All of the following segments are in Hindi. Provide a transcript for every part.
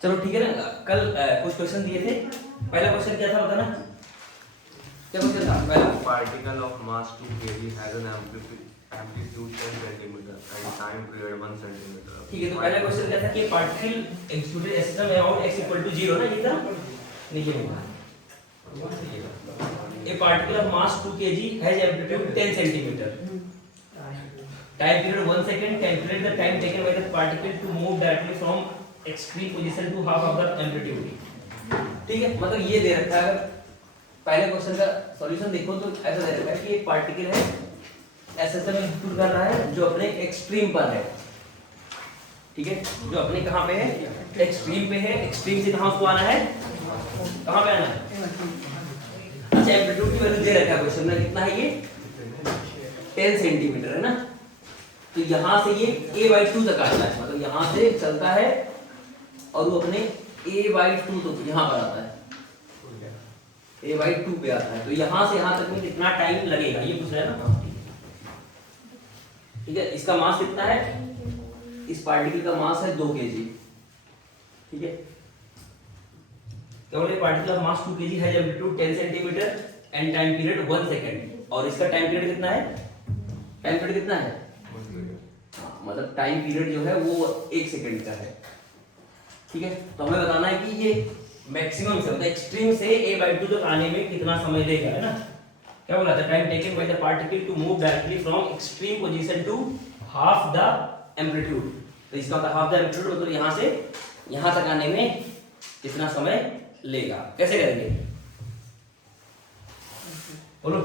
चलो ठीक है ना। कल कुछ क्वेश्चन दिए थे। पहला क्वेश्चन क्या था बताना, क्या क्वेश्चन था पहला? Particle of mass 2 kg has an amplitude 10 centimeter and time period 1 centimeter. ठीक है, तो पहला क्वेश्चन क्या था कि particle excluded system around x equal to 0 ना, ये था। देखिए a particle of mass 2 kg has amplitude 10 centimeter, time period 1 second, calculate the time taken by the particle to move directly from extreme position to half of the amplitude। ठीक है, मतलब ये दे रखा है। पहले क्वेश्चन का सॉल्यूशन देखो तो ऐसा दे रखा है कि एक पार्टिकल है एसएसएम में एग्जीक्यूट कर रहा है जो अपने एक्सट्रीम पर है। ठीक है, जो अपने कहां पे है, एक्सट्रीम पे है। एक्सट्रीम से कहां को आना है, कहां पे आना है? अच्छा, एम्पलीट्यूड की वैल्यू दे रखा है क्वेश्चन में, कितना है ये? 10 सेंटीमीटर है ना। तो यहां से ये a/2 तक आता है, मतलब यहां से चलता है और वो अपने a/2 तो यहां पर आता है, a/2 पे आता है। तो यहां से यहां तक में कितना टाइम लगेगा ये पूछ रहा है ना। ठीक है, इसका मास कितना है? इस पार्टिकल का मास है 2 kg। ठीक है, केवल पार्टिकल ऑफ मास 2 kg है, amplitude 10 centimetre and time period 1 second. और इसका टाइम पीरियड कितना है? टाइम पीरियड कितना है? मतलब टाइम पीरियड जो है वो 1 सेकंड का है। ठीक है, तो हमें बताना है कि ये मैक्सिमम से मतलब एक्सट्रीम से a/2 तक आने में कितना समय लेगा, है ना। क्या बोला था? Time taken by the particle to move directly from extreme position to half the amplitude. तो इसका मतलब हाफ द एम्पलीट्यूड मतलब यहां से यहां तक आने में कितना समय लेगा। कैसे करेंगे बोलो?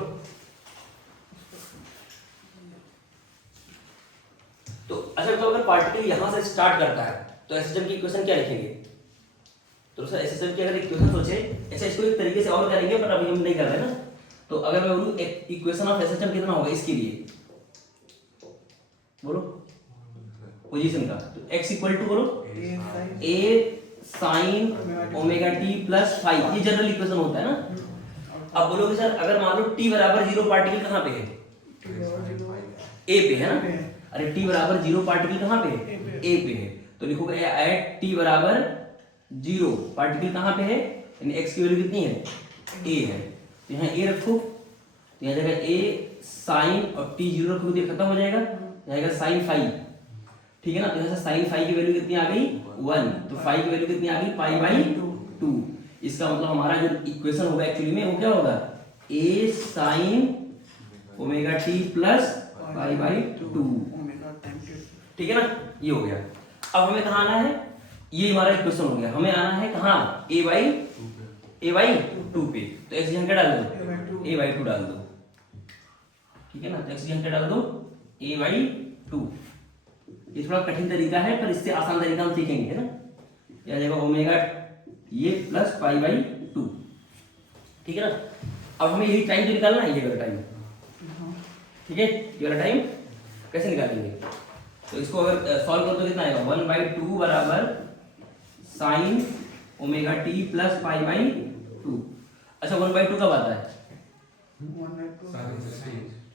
तो अच्छा, तो अगर पार्टिकल यहां से स्टार्ट करता है तो एसएसएम की इक्वेशन क्या लिखेंगे? तो सर एसएसएम की अगर इक्वेशन सोचे, ऐसे इसको एक तरीके से और करेंगे पर अभी हम नहीं कर रहे ना। तो अगर मैं बोलूं इक्वेशन ऑफ एसएसएम कितना होगा इसके लिए, बोलो पोजीशन का। तो x इक्वल टू बोलो a sin omega t plus five, ये जनरल इक्वेशन होता है ना। अब बोलोगे सर अगर मान लो t बराबर 0 पार्टिकल कहां पे है? a पे है ना। अरे t बराबर 0 पार्टिकल कहां पे है? a पे है। तो लिखोगे एट t बराबर 0 पार्टिकल कहां पे है, यानी x की वैल्यू कितनी है? a है। तो यहाँ a रखो, तो यहाँ जाएगा a sin और t 0 रखोगे तो खत्म हो जाएगा, जाएगा sin 5। ठीक है ना। तो यहाँ से sin 5 की वैल्यू कितनी आ गई? 1। तो 5 की वैल्यू कितनी आ गई? π/2। इसका मतलब हमारा जो इक्वेशन होगा एक्चुअली में वो क्या होगा? a sin omega t plus π/2। ठीक है ना, ये हो गया। अब हमें कहाँ आना है? ये हमारा इक्वेशन हो गया। हमें आना है कहाँ? a/2 पे। तो x यहाँ क्या डाल दो? a/2 डाल दो। ठीक है ना, तो x यहाँ क्या डाल दो? a/2। ये थोड़ा कठिन तरीका है पर इससे आसान तरीका हम सीखेंगे, है ना। यह जाएगा ओमेगा ये प्लस π/2। ठीक है ना। अब हमें यही टाइम तो निकालना है, ये वाला टाइम। ठीक है, ये वाला टाइम कैसे निकालेंगे? तो इसको अगर सॉल्व करो तो कितना आएगा? 1/2 बराबर साइन ओमेगा टी प्लस π/2। अच्छा 1/2 कब आता है?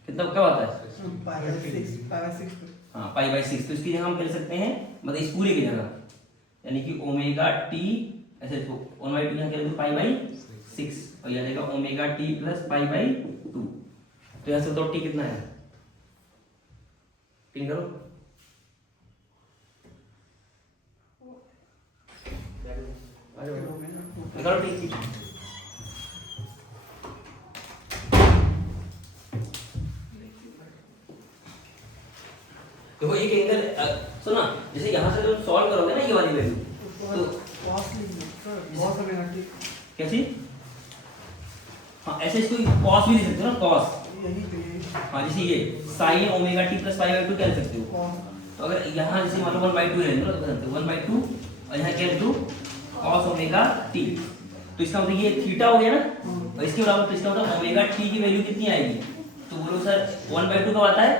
कितना कब आता है? हाँ π/6। तो इसकी जगह हम कर सकते हैं, मतलब इस पूरे की जगह, यानी कि ओमेगा टी ऐसे 1/2 यहाँ कर दो π/6 और यहाँ जाएगा ओमेगा टी प्लस π/2। तो यहाँ से बताओ टी कितना है? पिन करो। निकालो टी। देखो एक एंगल सुना, जैसे यहाँ से तुम सॉल्व करोगे ना ये वाली वैल्यू तो कैसी? हाँ ऐसे इसको कॉस भी लिख सकते हो ना, कॉस। हाँ जैसे ये साइन ओमेगा टी प्लस π/2 क्या लिख सकते हो? तो अगर यहाँ जैसे मान लो 1/2 है ना, तो 1/2 और यहाँ क्या लिख दो? Cos omega T. तो इसका मतलब ये थीटा हो गया ना, और इसके बराबर। तो इसका मतलब ओमेगा टी की वैल्यू कितनी आएगी? तो बोलो सर 1/2 कब आता है?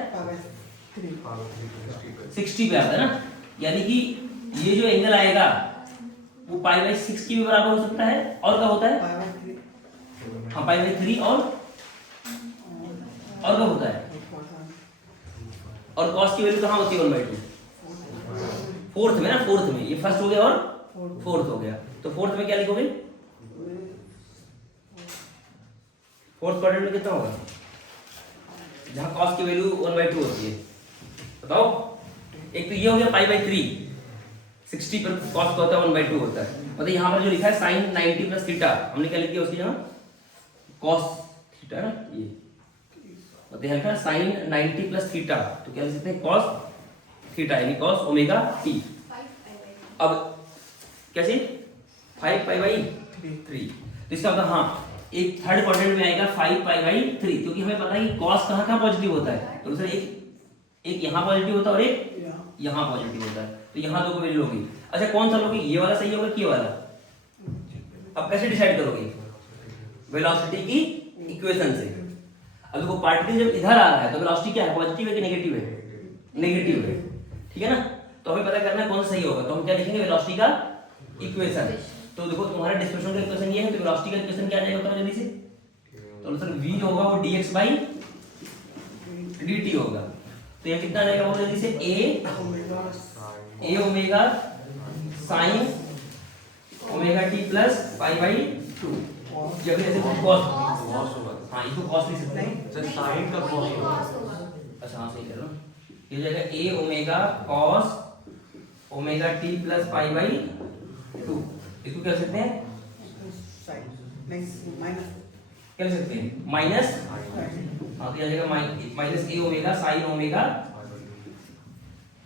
60 पे आता है ना। यानी कि ये जो एंगल आएगा वो π/6 की भी बराबर हो सकता है, और क्या होता है? हाँ π/3 और क्या होता है? और cos की वैल्यू कहाँ होती है? 1/2 फोर्थ में ना, फोर्थ में। ये फर्स्ट हो गया और फोर्थ हो गया। तो फोर्थ में क्या लिखोगे? फोर्थ क्वाड्रेंट में कितना होगा जहां cos की वैल्यू 1/2 होती है? बताओ। एक तो ये हो गया पाई बाई 3, 60 पर cos का होता है 1/2 होता है। मतलब यहाँ पर जो लिखा है sin 90 प्लस थीटा, हमने क्या लिख दिया उसकी जगह cos थीटा ना, ये मतलब यहाँ लिखा है sin 90 प्लस थीटा, तो क्या लिख सकते हैं cos थीटा यानी cos ओमेगा t। अब कैसे 5 पाई बाई 3, तो इसका मतलब हाँ एक थर्ड क्वाड्रेंट में आएगा 5 पाई बाई 3, क्योंकि हमें पता है कि cos कहाँ कहाँ पॉजिटिव होता है, तो दूसरा एक यहाँ पॉजिटिव होता है और एक यहाँ पॉजिटिव होता है, तो यहाँ दो को वैल्यू होगी। अच्छा कौन सा लोगे, ये वाला सही होगा कि ये वाला? अब कैसे डिसाइड करोगे? वेलोसिटी की इक्वेशन से। अब देखो पार्टिकल जब इधर आ रहा है तो वेलोसिटी क्या है, पॉजिटिव है कि नेगेटिव है? नेगेटिव है, ठीक है ना। तो हमें पता करना है कौन सा सही होगा, तो हम क्या लिखेंगे वेलोसिटी का इक्वेशन। तो देखो तुम्हारा डिस्प्लेसमेंट का इक्वेशन ये है, तो वेलोसिटी का इक्वेशन क्या आ जाएगा जल्दी से? तो सर v होगा वो dx बाई dt होगा, तो ये कितना आ जाएगा वो जल्दी से a omega sin omega t plus pi by 2, जब ऐसे cos, हाँ इसको cos लिख सकते हैं सर साइन का cos होगा। अच्छा हाँ सही कह रहे हो, ये जाएगा a omega cos omega t plus pi by 2, इसको क्या लिख सकते हैं? क्या लिख सकते हैं? माइनस, हाँ तो आ जाएगा minus a omega sine omega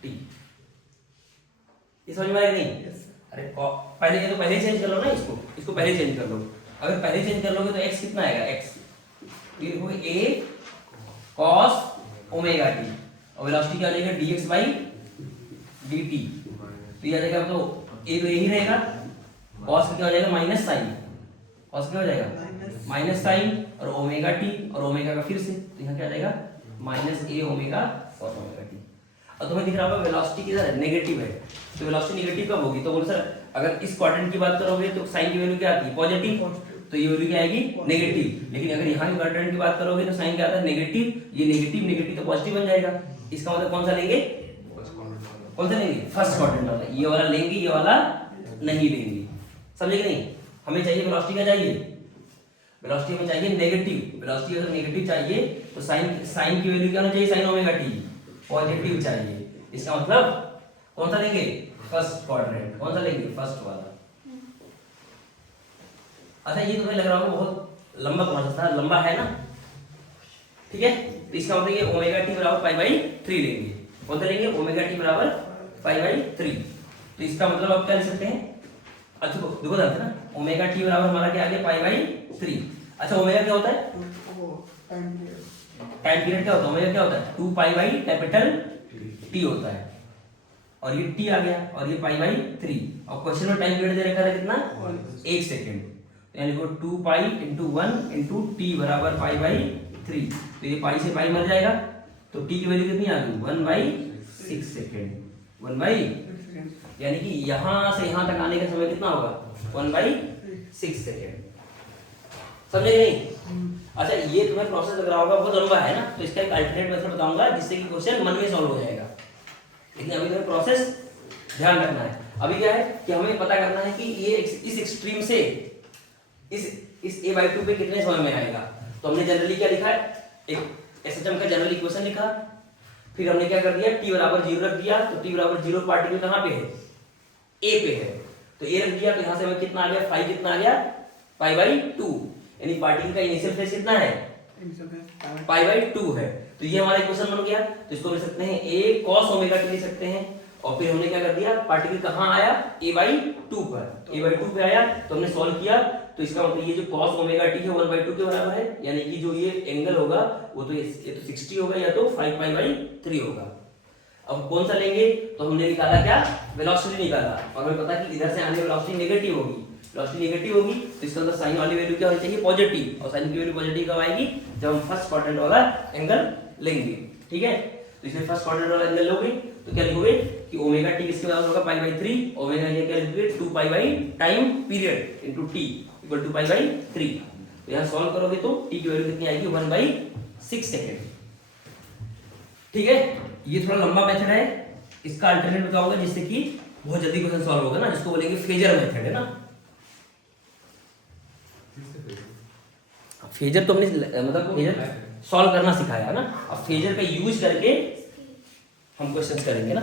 t। ये समझ में आया कि नहीं? अरे पहले ये तो पहले चेंज कर लो ना, इसको पहले चेंज कर लो। अगर पहले चेंज कर लोगे तो x कितना आएगा, x ये लिखोगे a cos ओमेगा t और वेलोसिटी क्या आ जाएगा dx बाई dt, तो ये आ जाएगा तो a तो यही रहेगा, cos का क्या हो जाएगा माइनस साइन, cos क्या हो जाएगा माइनस साइन और ओमेगा t और ओमेगा का फिर से, तो यहाँ क्या आ जाएगा minus a omega cos omega t। और तुम्हें दिख रहा होगा वेलोसिटी किधर है, नेगेटिव है, तो वेलोसिटी नेगेटिव कब होगी? तो बोलो सर अगर इस क्वाड्रेंट की बात करोगे तो साइन की वैल्यू क्या आती है, पॉजिटिव, तो ये वैल्यू क्या आएगी नेगेटिव। लेकिन अगर यहाँ के क्वाड्रेंट की बात करोगे तो साइन क्या आता है नेगेटिव, ये नेगेटिव नेगेटिव तो पॉजिटिव बन जाएगा। इसका मतलब कौन सा लेंगे, कौन सा लेंगे? फर्स्ट क्वाड्रेंट वाला, ये वाला लेंगे, ये वाला नहीं लेंगे, समझे कि नहीं? हमें चाहिए वेलोसिटी का चाहिए, वेलोसिटी हमें चाहिए नेगेटिव, वेलोसिटी अगर नेगेटिव चाहिए तो साइन की वैल्यू क्या होना चाहिए, साइन ओमेगा टी पॉजिटिव चाहिए। इसका मतलब कौन सा लेंगे, फर्स्ट क्वाड्रेंट, कौन सा लेंगे, फर्स्ट वाला। अच्छा ये तुम्हें लग रहा होगा बहुत लंबा प्रोसेस था, लंबा है ना, ठीक है। तो इसका मतलब ये ओमेगा टी बराबर पाई बाई 3 लेंगे, कौन सा लेंगे, ओमेगा टी बराबर पाई बाई 3। तो इसका मतलब आप क्या लिख सकते हैं, अच्छा देखो ध्यान से ना, ओमेगा टी बराबर हमारा क्या आ गया पाई बाई 3। अच्छा ओमेगा क्या होता है, टाइम पीरियड क्या होता है, ओमेगा क्या होता है 2 पाई बाई कैपिटल टी होता है, और ये टी आ गया और ये पाई बाई 3, और क्वेश्चन में टाइम पीरियड दे रखा है कितना, 1 सेकंड, तो यानी देखो 2 पाई इंटू 1 इंटू टी बराबर पाई बाई 3, तो ये पाई से पाई मर जाएगा, तो टी की वैल्यू कितनी आ गई 1/6 सेकंड, 1/, यानी कि यहाँ से यहाँ तक आने का समय कितना होगा 1/6 सेकंड, समझे नहीं? अच्छा ये तुम्हें प्रोसेस लग रहा होगा बहुत लंबा है ना, तो इसका एक अल्टरनेट मेथड बताऊंगा जिससे कि क्वेश्चन मन में सॉल्व हो जाएगा, लेकिन अभी तुम्हें प्रोसेस ध्यान रखना है। अभी क्या है कि हमें पता करना है कि ये इस एक्सट्रीम से इस a/2 पे कितने समय में आएगा। तो हमने जनरली क्या लिखा है, एक एसएचएम का जनरल इक्वेशन लिखा, फिर हमने क्या कर दिया t बराबर 0 रख दिया, तो t बराबर 0 पार्टिकल कहाँ पे है, a पे है, तो a रख दिया, तो यहाँ से हमें कितना आ गया, फाई कितना आ गया पाई बाई 2, यानी पार्टिकल का इनिशियल फेज कितना है पाई बाई 2 है, तो ये हमारा इक्वेशन बन गया। तो इसको लिख सकते हैं a cos ओमेगा t लिख सकते हैं, और फिर हमने क्या कर दिया, पार्टिकल कहाँ आया a/2 पर, a/2 पे आया तो हमने सॉल्व किया, तो इसका मतलब ये जो cos ओमेगा t है 1/2 के बराबर है, यानी कि जो ये एंगल होगा वो तो ये तो 60 होगा या तो 5 पाई बाई 3 होगा। अब कौन सा लेंगे, तो हमने निकाला क्या, वेलोसिटी निकाला, और हमें पता कि इधर से आने वेलोसिटी नेगेटिव होगी, वेलोसिटी नेगेटिव होगी तो इसका मतलब साइन वाली वैल्यू क्या होनी चाहिए पॉजिटिव, और साइन की वैल्यू पॉजिटिव कब आएगी, जब हम फर्स्ट क्वाड्रेंट वाला एंगल लेंगे, ठीक है। तो इसमें फर्स्ट क्वाड्रेंट वाला एंगल लोगे तो क्या लिखोगे कि ओमेगा टी किसके बराबर होगा पाई बाई 3, ओमेगा ये क्या लिखोगे 2 pi by time period into T equal to pi by 3। तो यहां सॉल्व करोगे तो टी की वैल्यू कितनी आएगी 1/6 सेकंड, ठीक है। ये थोड़ा लंबा मेथड है, इसका अल्टरनेट बताऊंगा जिससे कि बहुत जल्दी क्वेश्चन सॉल्व होगा ना, जिसको बोलेंगे फेजर मेथड, है ना। फेजर तो हमने मतलब फेजर सॉल्व करना सिखाया है ना, अब फेजर का यूज करके हम क्वेश्चन करेंगे ना।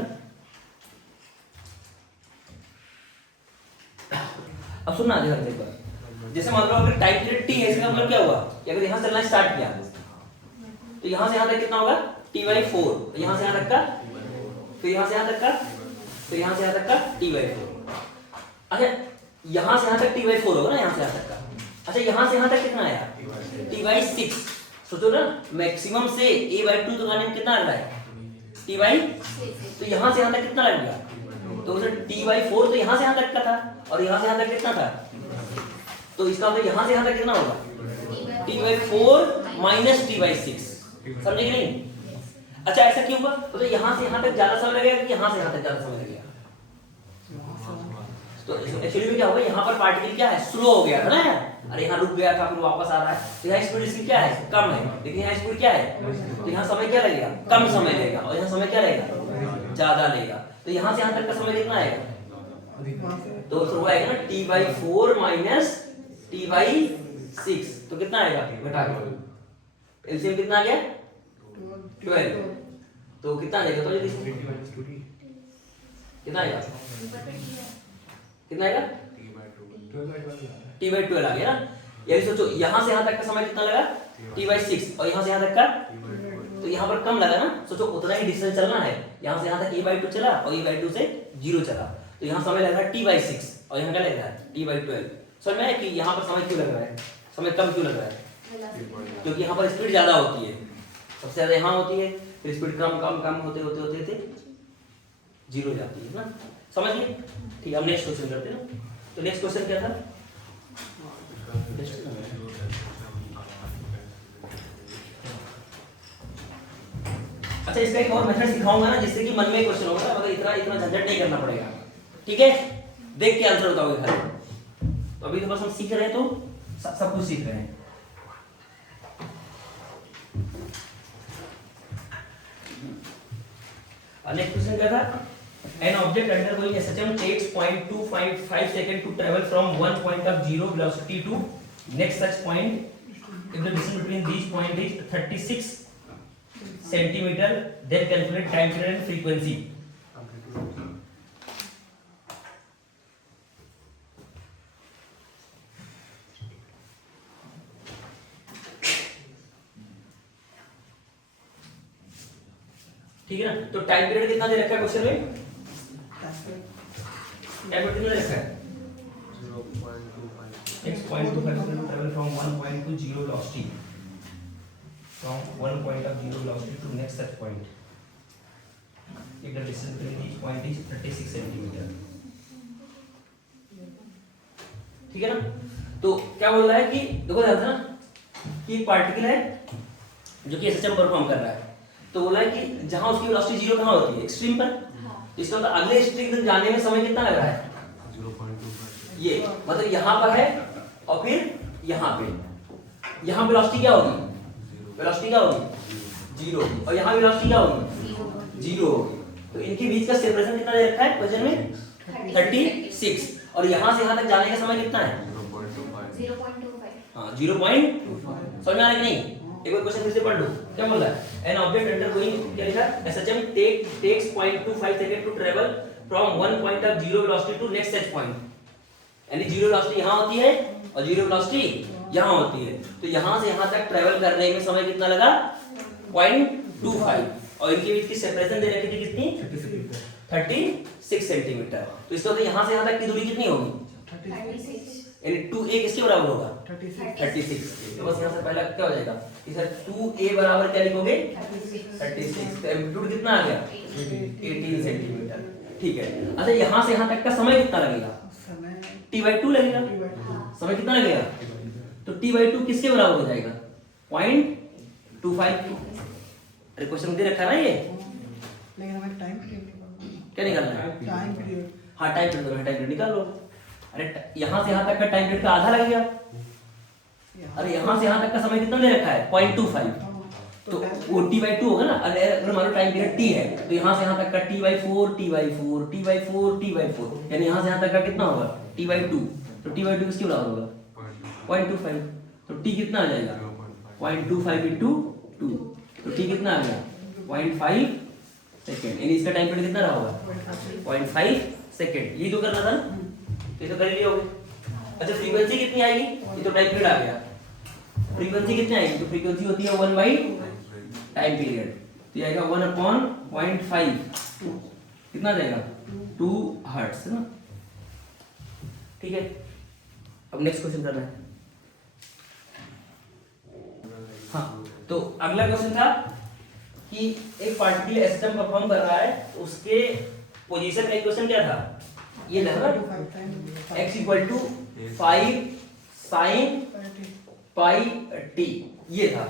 अब सुनना ध्यान से एक बार, जैसे मान लो अगर टाइम पीरियड टी है, इसका मतलब क्या हुआ कि अगर यहाँ से चलना स्टार्ट किया तो यहाँ से यहाँ तक कितना होगा t/4, यहाँ से यहाँ तक का, फिर यहाँ से यहाँ तक का, फिर यहाँ से यहाँ तक का t/4। अच्छा यहाँ से यहाँ तक t/4 होगा ना, यहाँ से यहाँ तक का। अच्छा यहाँ से यहाँ तक कितना आया t/6। सोचो ना, मैक्सिमम से a/2 तो गाने में कितना लग रहा है t/6, तो यहाँ से यहाँ तक कितना लग गया, तो उसे t/4 तो यहाँ से यहाँ तक का था, और यहाँ से यहाँ तक कितना था, तो इसका मतलब यहाँ से यहाँ तक कितना होगा t/4 माइनस t/6, समझे कि नहीं। अच्छा ऐसा क्यों हुआ, तो यहाँ से यहाँ तक ज्यादा समय लगेगा कि यहाँ से यहाँ तक ज्यादा समय लगेगा, तो एक्चुअली में क्या होगा, यहाँ पर पार्टिकल क्या है, स्लो हो गया था ना यार, अरे यहाँ रुक गया था फिर वापस आ रहा है, तो यहाँ स्पीड इसकी क्या है, कम है, लेकिन यहाँ स्पीड क्या है, तो यहाँ समय क्या लगेगा, कम समय लगेगा, और यहाँ समय क्या लगेगा, ज्यादा लगेगा। तो यहाँ से यहाँ तक का समय कितना आएगा, तो फिर वो आएगा ना t/4 माइनस t/6, तो कितना आएगा, घटा के एलसीएम कितना आ गया 12, तो कितना आएगा, तो कितना आएगा, कितना आएगा t/12 आ गया ना। यानी सोचो यहाँ से यहाँ तक का समय कितना लगा t/6, और यहाँ से यहाँ तक का, तो यहाँ पर कम लगा ना, सोचो उतना ही डिस्टेंस चलना है, यहाँ से यहाँ तक a/2 चला और a/2 से 0 चला, तो यहाँ समय लग रहा है t/6 और यहाँ क्या लग रहा है t/12। समझ में आया कि यहाँ पर समय क्यों लग रहा है, समय कम क्यों लग रहा है, क्योंकि यहाँ पर स्पीड ज्यादा होती है, सबसे ज्यादा यहाँ होती है, फिर स्पीड कम कम कम होते होते होते होते 0 जाती है ना, समझ गए। ठीक है, अब नेक्स्ट क्वेश्चन करते हैं ना। तो नेक्स्ट क्वेश्चन क्या था, अच्छा इसका एक और मेथड सिखाऊंगा ना, जिससे कि मन में क्वेश्चन होगा, मगर इतना इतना झंझट नहीं करना पड़ेगा, ठीक है, देख के आंसर बताओगे खाली। तो अभी तो बस हम सीख रहे हैं, तो सब कुछ सीख रहे हैं। नेक्स्ट क्वेश्चन क्या था, an object undergoing SHM takes 0.255 second to travel from one point of zero velocity to next such point if the distance between these points is 36 centimeter, then calculate time period and frequency। ठीक है ना, तो टाइम पीरियड कितना दे रखा है क्वेश्चन में, टाइम पीरियड कितना दे रखा है 0.25 travel from one point to zero velocity, from one point of zero velocity to next such point if the distance between each point is 36 centimeter। ठीक है ना, तो क्या बोल रहा है कि देखो ध्यान से ना, कि पार्टिकल है जो कि एसएचएम परफॉर्म कर रहा है, तो बोला है कि जहां उसकी वेलोसिटी 0 कहां होती है, एक्सट्रीम पर, तो इसका मतलब अगले एक्सट्रीम तक जाने में समय कितना लग रहा है 0.25, ये मतलब यहां पर है और फिर यहां पे वेलोसिटी क्या होगी, वेलोसिटी क्या होगी 0, और यहां वेलोसिटी क्या होगी 0 होगी, तो इनके बीच का सेपरेशन कितना दे रखा है क्वेश्चन में 36, और यहां से यहां तक जाने का समय कितना है 0.25, हां 0.25, समझ में आ रहा है कि नहीं। एक बार क्वेश्चन फिर से पढ़ लो, क्या बोल रहा है, एन ऑब्जेक्ट अंडरगोइंग क्या लिखा, SHM takes 0.25 second to travel from one point of zero velocity to next such point, यानी जीरो वेलोसिटी यहां होती है और जीरो वेलोसिटी यहां होती है, तो यहां से यहां तक ट्रैवल करने में समय कितना लगा 0.25, और इनके बीच की सेपरेशन दे रखी थी कितनी 36 सेंटीमीटर, तो इसका मतलब यहां से यहां तक की दूरी कितनी होगी 36, यानी 2a किसके बराबर होगा 36, तो बस यहाँ से पहला क्या हो जाएगा कि सर 2a बराबर क्या लिखोगे 36, तो एम्पलीट्यूड कितना आ गया 18 सेंटीमीटर। ठीक है, अच्छा यहाँ से यहाँ तक का समय कितना लगेगा t/2 लगेगा, समय कितना लगेगा, तो t/2 किसके बराबर हो जाएगा 0.25, अरे क्वेश्चन दे रखा है ना ये, लेकिन हमें टाइम पीरियड क्या निकालना है, टाइम पीरियड, हाँ टाइम पीरियड निकाल लो। अरे यहाँ से यहाँ तक का टाइम पीरियड का आधा लग गया, अरे यहाँ से यहाँ तक का समय कितना दे रखा है 0.25, तो वो t/2 होगा ना। अगर मान लो टाइम पीरियड t है तो यहाँ से यहाँ तक का t/4 t/4 t/4 t/4 यानी यहाँ से यहाँ तक का कितना होगा t/2। तो t/2 किसके बराबर होगा 0.25। तो t कितना आ जाएगा 0.25 into 2। तो t कितना आ गया 0.5 सेकेंड। यानी इसका टाइम पीरियड कितना रहा होगा 0.5 सेकेंड। ये तो करना था ना, ये तो कर ही लिए होगे। अच्छा फ्रीक्वेंसी कितनी आएगी, ये तो टाइम पीरियड आ गया। फ्रीक्वेंसी कितनी आएगी, तो फ्रीक्वेंसी होती है 1 बाई टाइम पीरियड। तो ये आएगा 1/0.5 कितना जाएगा 2 हर्ट्ज है ना। ठीक है, अब नेक्स्ट क्वेश्चन करना है। हाँ, तो अगला क्वेश्चन था कि एक पार्टिकल सिस्टम परफॉर्म कर रहा है, उसके पोजीशन का इक्वेशन क्या था, ये था ना x = 5 sin पाई t। ये था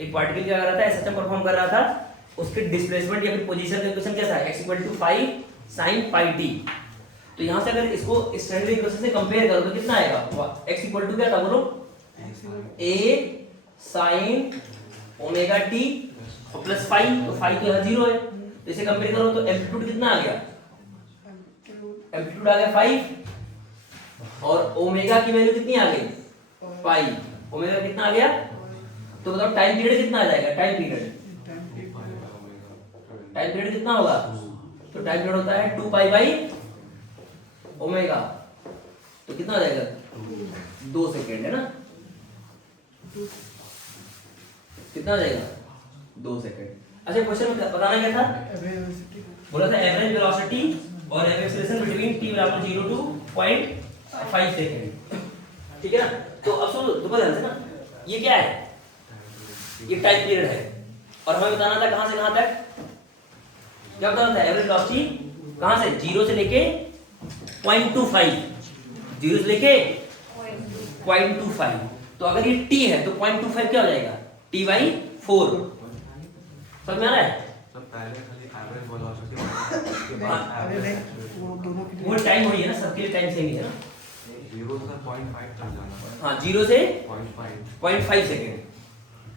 एक पार्टिकल क्या कर रहा था, सिस्टम परफॉर्म कर रहा था, उसके डिस्प्लेसमेंट या फिर पोजीशन का इक्वेशन क्या था x = 5 sin पाई t। तो यहां से अगर इसको स्टैंडर्ड इक्वेशन से कंपेयर करो तो कितना आएगा, x = क्या था बोलो a sin omega t plus 5। तो 5 तो यहाँ 0 है, तो इसे कंपेयर करो तो एम्पलीट्यूड कितना आ गया, एम्पलीट्यूड आ गया 5 और ओमेगा की वैल्यू कितनी आ गई पाई। ओमेगा कितना आ गया, तो बताओ टाइम पीरियड कितना आ जाएगा, टाइम पीरियड कितना होगा, तो टाइम पीरियड होता है 2 पाई बाई ओमेगा। तो कितना आ जाएगा 2 सेकेंड है ना, कितना आ जाएगा 2 सेकेंड। अच्छा क्वेश्चन बताना क्या था, बोला था एवरेज वेलोसिटी और average acceleration between t = 0 to 0.5 second. ठीक है ना। तो अब सुनो दोबारा ध्यान से ना, ये क्या है, ये टाइम पीरियड है और हमें बताना था कहां से कहां तक, क्या बताना था, एवरेज वेलोसिटी कहां से 0 से लेके 0.25, 0 से लेके 0.25। तो अगर ये t है तो 0.25 क्या हो जाएगा t/4। समझ में आ रहा है, सब पहले खाली एवरेज वेलोसिटी उसके बाद एवरेज वो दोनों के वो टाइम हो रही है ना, सबके लिए टाइम सेम ही है ना। 0 से 0.5 तक जाना। हाँ 0 से 0.5 0.5 सेकेंड।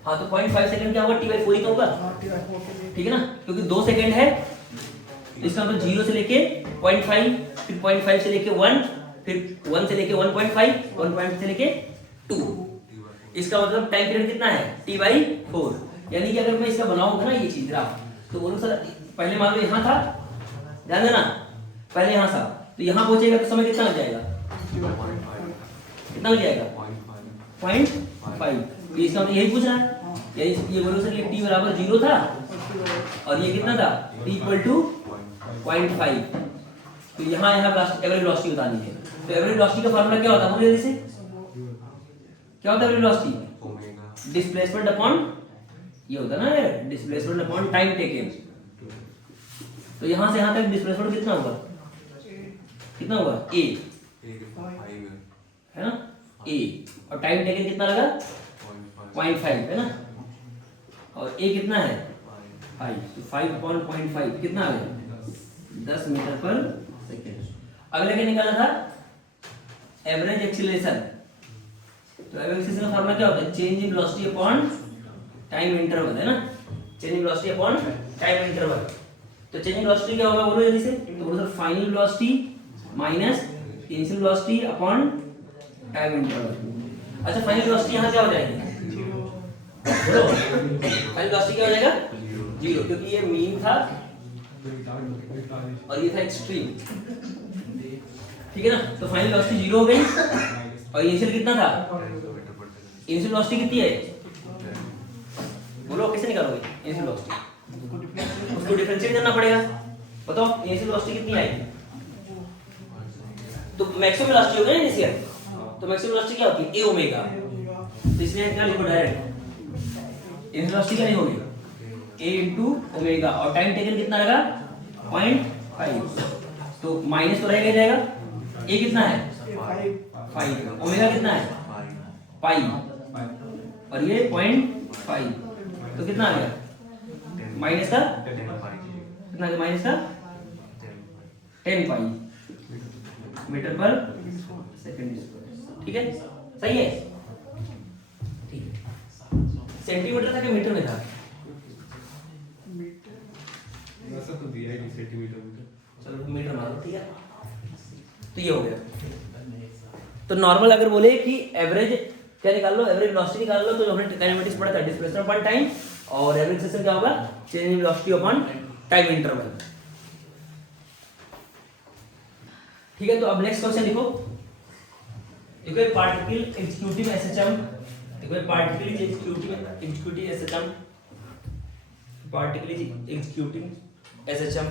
हाँ तो 0.5 सेकेंड क्या होगा t/4 ही तो होगा, ठीक है ना, क्योंकि 2 सेकेंड है। इसका मतलब 0 से लेके 0.5, फिर 0.5 से लेके 1, फिर 1 से लेके 1.5, 1.5 से लेके 2। इसका मतलब टाइम पीरियड कितना है t/4। यानी कि अगर मैं इसका बनाऊंगा ना ये चीज ग्राफ, तो बोलो सर पहले मान लो यहाँ था, ध्यान देना पहले यहाँ था, तो यहाँ पहुंचेगा तो समय कितना लग जाएगा, कितना लग जाएगा 0.5। इसका मतलब यही पूछ रहा है, यानी ये बोलो सर ये t = 0 था और ये कितना था t = 0.5। तो यहाँ एवरेज वेलोसिटी बतानी है। तो एवरेज वेलोसिटी का फार्मूला क्या होता है, बोलिए जल्दी से, क्या होता है average velocity, omega displacement upon, ये होता है ना डिस्प्लेसमेंट अपॉन टाइम टेकन। तो यहाँ से यहाँ तक डिस्प्लेसमेंट कितना होगा, कितना होगा a है ना, a और टाइम टेकन कितना लगा 0.5 है ना, और a कितना है 5। तो 5/0.5 कितना आ गया 10 मीटर पर सेकेंड। अगला क्या निकाला था, एवरेज एक्सीलरेशन। तो एवरेज एक्सीलरेशन का फार्मूला क्या होता है, change in velocity upon time interval है ना, change in velocity upon time interval. तो चेंज इन वेलोसिटी क्या होगा बोलो जल्दी से, तो बोलो sir final velocity minus initial velocity upon time interval. अच्छा फाइनल वेलोसिटी यहाँ क्या हो जाएगी, बोलो फाइनल वेलोसिटी क्या हो जाएगा 0, क्योंकि ये मीन था और ये था एक्सट्रीम, ठीक है ना। तो फाइनल वेलोसिटी 0 हो गई और इनिशियल कितना था, इनिशियल वेलोसिटी कितनी है, बोलो कैसे निकालोगे इनिशियल वेलोसिटी, उसको डिफरेंशिएट करना पड़ेगा। बताओ इनिशियल वेलोसिटी कितनी आएगी, तो मैक्सिमम वेलोसिटी होगा इनिशियल, तो मैक्सिमम वेलोसिटी क्या होती है a ओमेगा। तो इसलिए क्या लिखो डायरेक्ट, इनिशियल वेलोसिटी क्या होगी a into ओमेगा और टाइम टेकन कितना लगा 0.5। तो माइनस तो रहेगा जाएगा, a कितना है 5, ओमेगा कितना है पाई और ये 0.5, तो कितना आ गया माइनस का कितना आ गया, माइनस का 10 पाई मीटर पर सेकंड स्क्वायर। ठीक है, सही है, ठीक है। सेंटीमीटर था कि मीटर में था, चलो मीटर मारो, ठीक है। तो ये हो गया। तो नॉर्मल अगर बोले कि एवरेज क्या निकाल लो, एवरेज वेलोसिटी निकाल लो, तो हमने काइनेमेटिक्स पढ़ा था डिस्प्लेसमेंट अपॉन टाइम, और एवरेज एक्सेलरेशन क्या होगा, change in velocity upon time interval. ठीक है, तो अब नेक्स्ट क्वेश्चन लिखो। देखो पार्टिकल एग्जीक्यूटिंग एसएचएम, देखो particle is executing SHM, particle is executing SHM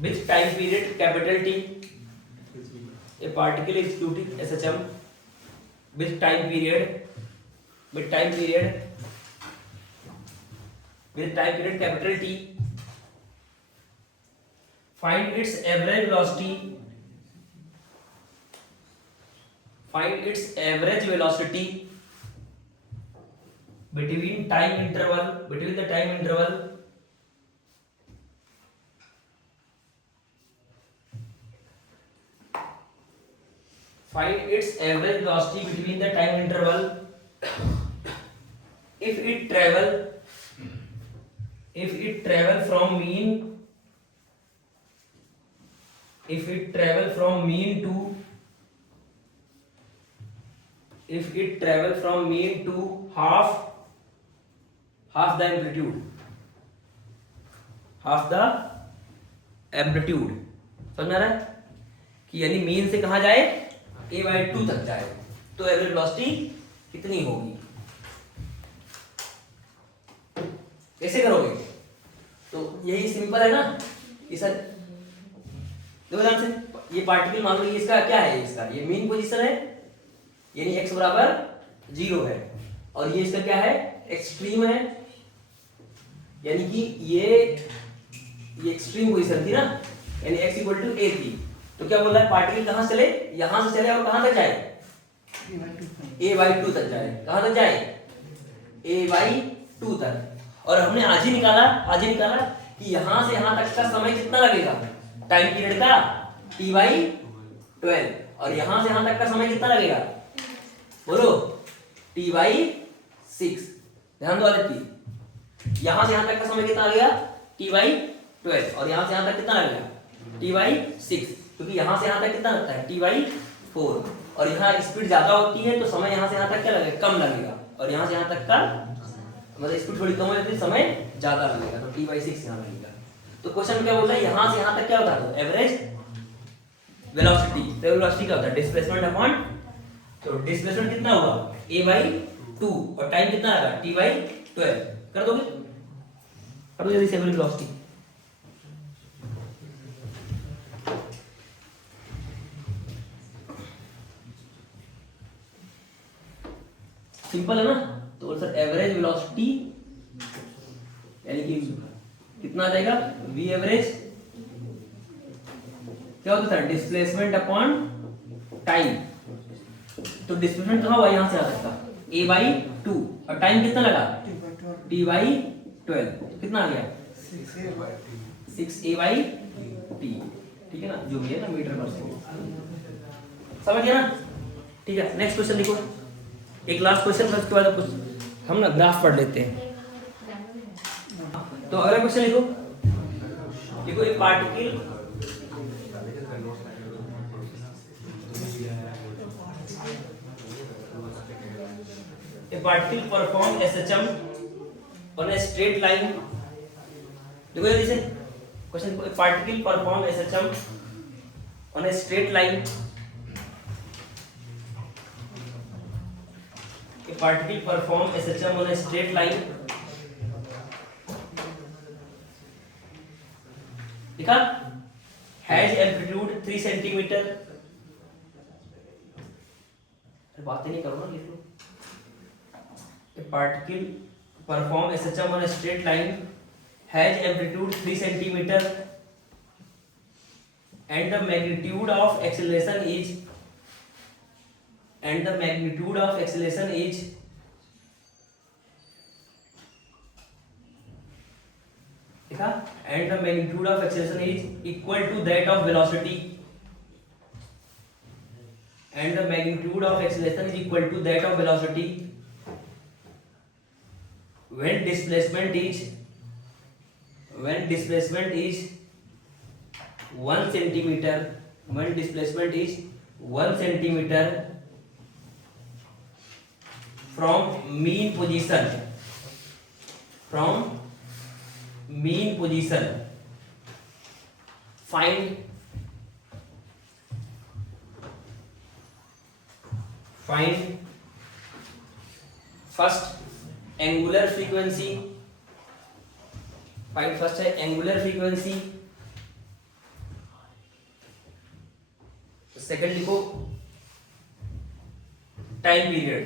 which time period capital T, a particle executing SHM with time period capital T, find its average velocity between the time interval find its average velocity between the time interval if it travel from mean to half the amplitude, समझ में आ रहा है कि यानी मीन से कहाँ जाए, a/2 तक जाए, तो एवरेज वेलोसिटी कितनी होगी। कैसे करोगे, तो यही सिंपल है ना कि सर देखो ध्यान से, ये पार्टिकल मान लो ये इसका क्या है, इसका ये मीन पोजीशन है, यानी x बराबर 0 है, और ये इसका क्या है, एक्सट्रीम है, यानी कि ये एक्सट्रीम पोजीशन थी ना, यानी x = a थी। तो क्या बोल रहा है, पार्टिकल कहां से चले, यहां से चले और कहां तक जाए, a/2 तक जाए। कहां तक जाए, a/2 तक। और हमने आज ही निकाला कि यहां से यहां तक का समय कितना लगेगा, टाइम पीरियड का t/12, और यहां से यहां तक का समय कितना लगेगा, बोलो t/6। ध्यान दो आदित्य, यहां से यहां तक का समय कितना लगेगा, t/12, और यहां से यहां तक कितना लगेगा, t/6, क्योंकि यहां से यहां तक कितना लगता है, t/4, और यहाँ स्पीड ज्यादा होती है तो समय यहाँ से यहाँ तक क्या लगेगा, कम लगेगा, और यहाँ से यहाँ तक का मतलब स्पीड थोड़ी कम हो जाती है, समय ज्यादा लगेगा, तो t/6 यहाँ लगेगा। तो क्वेश्चन क्या बोल रहा है, यहाँ से यहाँ तक क्या बता दो, एवरेज वेलोसिटी। तो वेलोसिटी क्या होता है, डिस्प्लेसमेंट अपॉन, तो डिस्प्लेसमेंट कितना होगा, a/2, और टाइम कितना लगा, t/12। कर दोगे, करो जल्दी से एवरेज वेलोसिटी। सिंपल है ना, तो सर एवरेज वेलोसिटी यानी कि कितना आ जाएगा, v एवरेज क्या होता है, डिस्प्लेसमेंट अपॉन टाइम। तो डिस्प्लेसमेंट कहाँ हुआ, यहां से आ सकता, a/2, और टाइम कितना लगा, t/12, कितना आ गया, 6a/t, ठीक है ना, जो भी है ना मीटर पर सेकंड, समझ गया ना। ठीक है, नेक्स्ट क्वेश्चन लिखो, एक लास्ट क्वेश्चन, फिर उसके बाद हम ना ग्राफ पढ़ लेते हैं। तो अगला क्वेश्चन लिखो, एक particle perform SHM on a straight line। देखो जल्दी से question, particle perform SHM on a straight line, a particle perform SHM on a straight line, लिखा, has amplitude 3 सेंटीमीटर, बातें नहीं करो ना, लिख लो। A particle perform SHM on a straight line has amplitude 3 centimeter and the magnitude of acceleration is लिखा, and the magnitude of acceleration is equal to that of velocity, and the magnitude of acceleration is equal to that of velocity when displacement is when displacement is 1 centimeter, when displacement is 1 centimeter from mean position, find first angular frequency, find first है angular frequency, सेकंड लिखो टाइम पीरियड,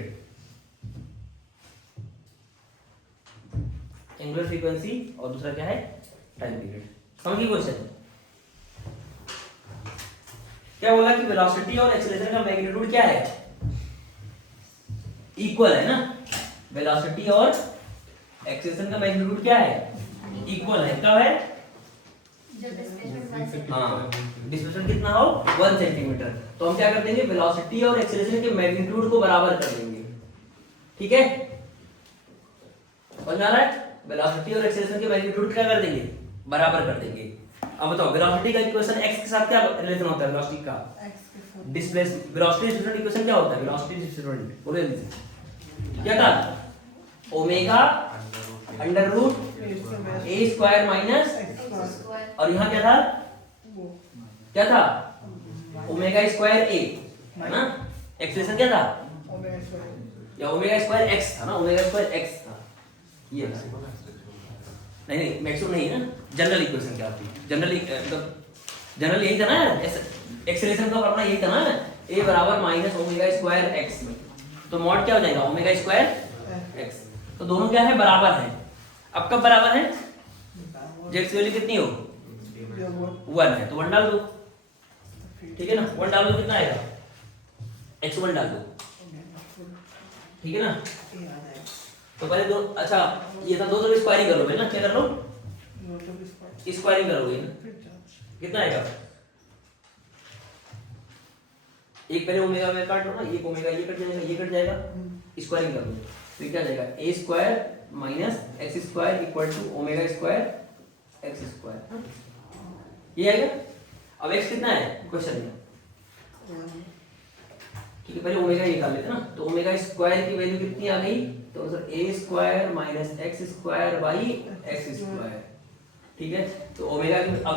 एंगुलर फ्रीक्वेंसी और दूसरा क्या है टाइम पीरियड। समझिए क्वेश्चन क्या बोला कि वेलोसिटी और एक्सीलरेशन का मैग्नीट्यूड क्या है, इक्वल है ना। वेलोसिटी और एक्सीलरेशन का मैग्नीट्यूड क्या है, इक्वल है। कब है, जब डिस्प्लेसमेंट 1 हाँ डिस्प्लेसमेंट कितना हो 1 सेंटीमीटर, तो हम क्या कर देंगे वेलोसिटी और एक्सीलरेशन के मैग्नीट्यूड को बराबर कर देंगे। ठीक है, समझ में आ रहा है। वेलोसिटी और एक्सीलरेशन के मैग्नीट्यूड क्या कर देंगे, बराबर कर देंगे। अब बताओ वेलोसिटी का इक्वेशन x के साथ क्या रिलेशन होता है, वेलोसिटी का x के साथ डिस्प्लेस वेलोसिटी डिस्प्लेसमेंट इक्वेशन क्या होता है, वेलोसिटी डिस्प्लेसमेंट बोले क्या था, omega under root a square minus, square और यहाँ क्या था, क्या था ओमेगा स्क्वायर a है ना। एक्सप्रेशन क्या था, ओमेगा स्क्वायर या ओमेगा स्क्वायर x था ना, ओमेगा स्क्वायर x था ये था। नहीं मैक्सिमम नहीं है ना, जनरल इक्वेशन क्या होती है, जनरल यही था ना, एक्सेलरेशन का फॉर्मूला यही था ना, a बराबर माइनस ओमेगा स्क्वायर x, तो मॉड क्या हो जाएगा ओमेगा स्क्वायर x। तो दोनों क्या है, बराबर है। अब कब बराबर है, जब x वैल्यू कितनी हो 1 है तो 1 डाल दो, ठीक है ना, 1 डाल दो कितना आएगा, x1 डाल दो, ठीक है ना। तो पहले दो, अच्छा ये था दो, तो स्क्वायरिंग कर लो पहले ना, क्या कर लो स्क्वायरिंग करोगे ना, कितना आएगा, एक पहले ओमेगा में काट लो ना, ये ओमेगा ये कट जाएगा, ये कट जाएगा, स्क्वायरिंग कर लो तो क्या जाएगा a square minus x square equal to omega square x square, ये आएगा। अब x कितना है क्वेश्चन में, ठीक है, पहले ओमेगा निकाल लेते ना, तो ओमेगा स्क्वायर की वैल्यू कितनी आ गई, तो answer a square minus x square by x square, ठीक है। तो ओमेगा की अब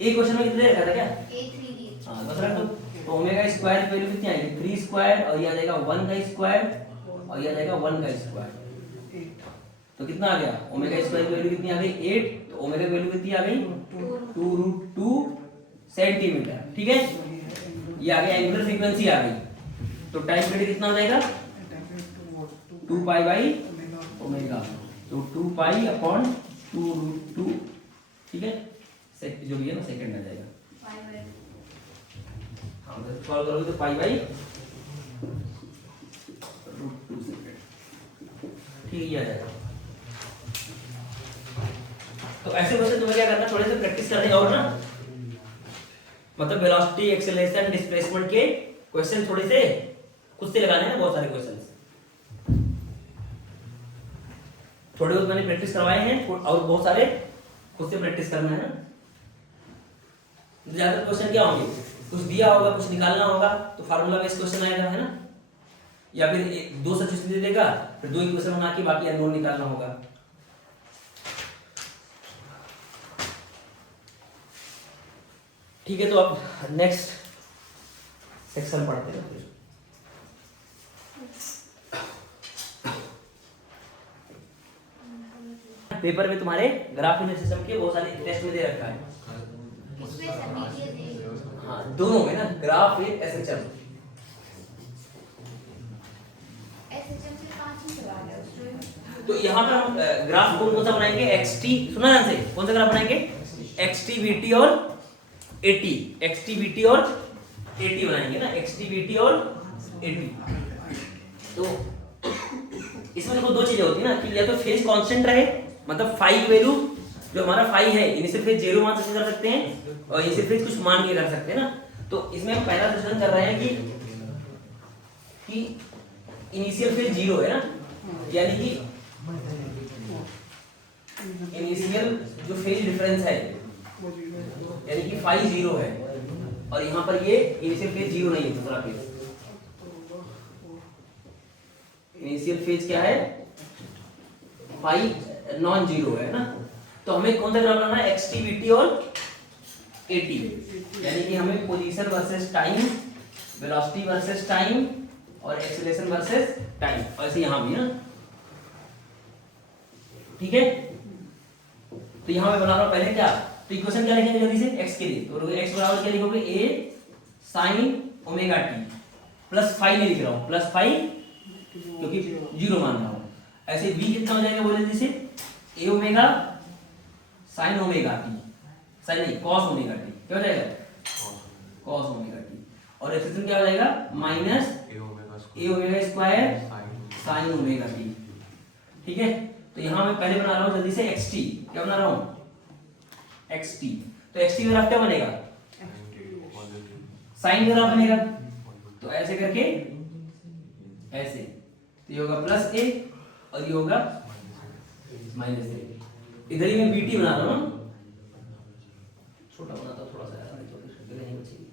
एक क्वेश्चन में कितने रखा था क्या, A3 हाँ बस रख दो, तो ओमेगा स्क्वायर की वैल्यू कितनी आएगी 3 स्क्वायर, और ये आ जाएगा 1 का स्क्वायर, और ये आ जाएगा 1 का स्क्वायर, तो कितना आ गया, ओमेगा स्क्वायर की वैल्यू कितनी आ गई 8, तो ओमेगा की वैल्यू कितनी आ गई 2√2 सेंटीमीटर, ठीक है। ये आ गया एंगुलर फ्रीक्वेंसी आ गई, तो टाइम पीरियड कितना हो जाएगा 2 पाई बाई ओमेगा, तो 2 पाई अपॉन 2√2, ठीक है, जो भी है ना सेकंड आ जाएगा। हाँ सॉल्व करोगे तो पाई बाई √2 सेकंड, ठीक है आ जाएगा। तो ऐसे क्वेश्चन तुम्हें क्या करना, थोड़े से प्रैक्टिस करने और ना, मतलब वेलोसिटी एक्सेलरेशन डिस्प्लेसमेंट के क्वेश्चन थोड़े से खुद से लगाने हैं, बहुत सारे क्वेश्चंस थोड़े बहुत मैंने प्रैक्टिस करवाए हैं, और बहुत सारे खुद से प्रैक्टिस करना है ना। ज्यादा क्वेश्चन क्या होंगे, कुछ दिया होगा कुछ निकालना होगा, तो फार्मूला बेस्ड क्वेश्चन आएगा है ना, या फिर दो सब्सिट्यूशन दे देगा, फिर दो इक्वेशन बना के बाकी अननोन निकालना होगा। ठीक है, तो अब नेक्स्ट सेक्शन पढ़ते हैं। पेपर में तुम्हारे ग्राफिकल सिस्टम के बहुत सारे टेस्ट में दे रखा है, इसमें सभी चीजें हाँ दोनों में ना, ग्राफ विद एसएचएम। एसएचएम से 5 ही सवाल है उसमें। तो यहाँ पर हम ग्राफ कौन सा बनाएंगे, एक्सटी, सुना ध्यान से, कौन सा ग्राफ बनाएंगे, एक्सटी वीटी और एटी, एक्सटी वीटी और एटी बनाएंगे ना, एक्सटी वीटी और एटी। तो इसमें देखो दो चीजें होती है ना, कि या तो फेज कांस्टेंट रहे, मतलब फाई की वैल्यू जो हमारा फाई है, इनिशियल फेज 0 मान से कर सकते हैं, और इनिशियल फेज कुछ मान के कर सकते हैं ना। तो इसमें हम पहला क्वेश्चन कर रहे हैं कि इनिशियल फेज 0 है ना, यानी कि इनिशियल जो फेज डिफरेंस है यानी कि फाई 0 है और यहाँ पर ये इनिशियल फेज 0 नहीं है दूसरा फेज। इनिशियल फेज क्या है फाई नॉन जीरो है ना। तो हमें कौन सा ग्राफ बनाना है एक्स टी वी टी और ए टी यानी कि हमें position versus time velocity versus time और एक्सीलरेशन वर्सेस टाइम और ऐसे यहाँ भी है ना ठीक है। तो यहाँ मैं बना रहा हूँ पहले क्या तो इक्वेशन क्या लिखेंगे जल्दी से x के लिए तो x बराबर क्या लिखोगे a sin omega t plus phi नहीं लिख रहा हूँ प्लस फाई क्योंकि 0 मान रहा हूँ। ऐसे b कितना हो जाएगा बोले जल्दी से a omega sin omega t sin नहीं cos ओमेगा t क्या हो जाएगा cos ओमेगा t और एक्सप्रेशन क्या हो जाएगा minus a omega square sin omega t ठीक है। तो यहाँ मैं पहले बना रहा हूँ जल्दी से xt क्या बना रहा हूँ xt तो xt का ग्राफ क्या बनेगा साइन ग्राफ बनेगा तो ऐसे करके ऐसे तो ये होगा प्लस a और ये होगा माइनस a। इधर ही मैं bt बना रहा हूँ छोटा बनाता हूँ थोड़ा सा जगह नहीं बचेगी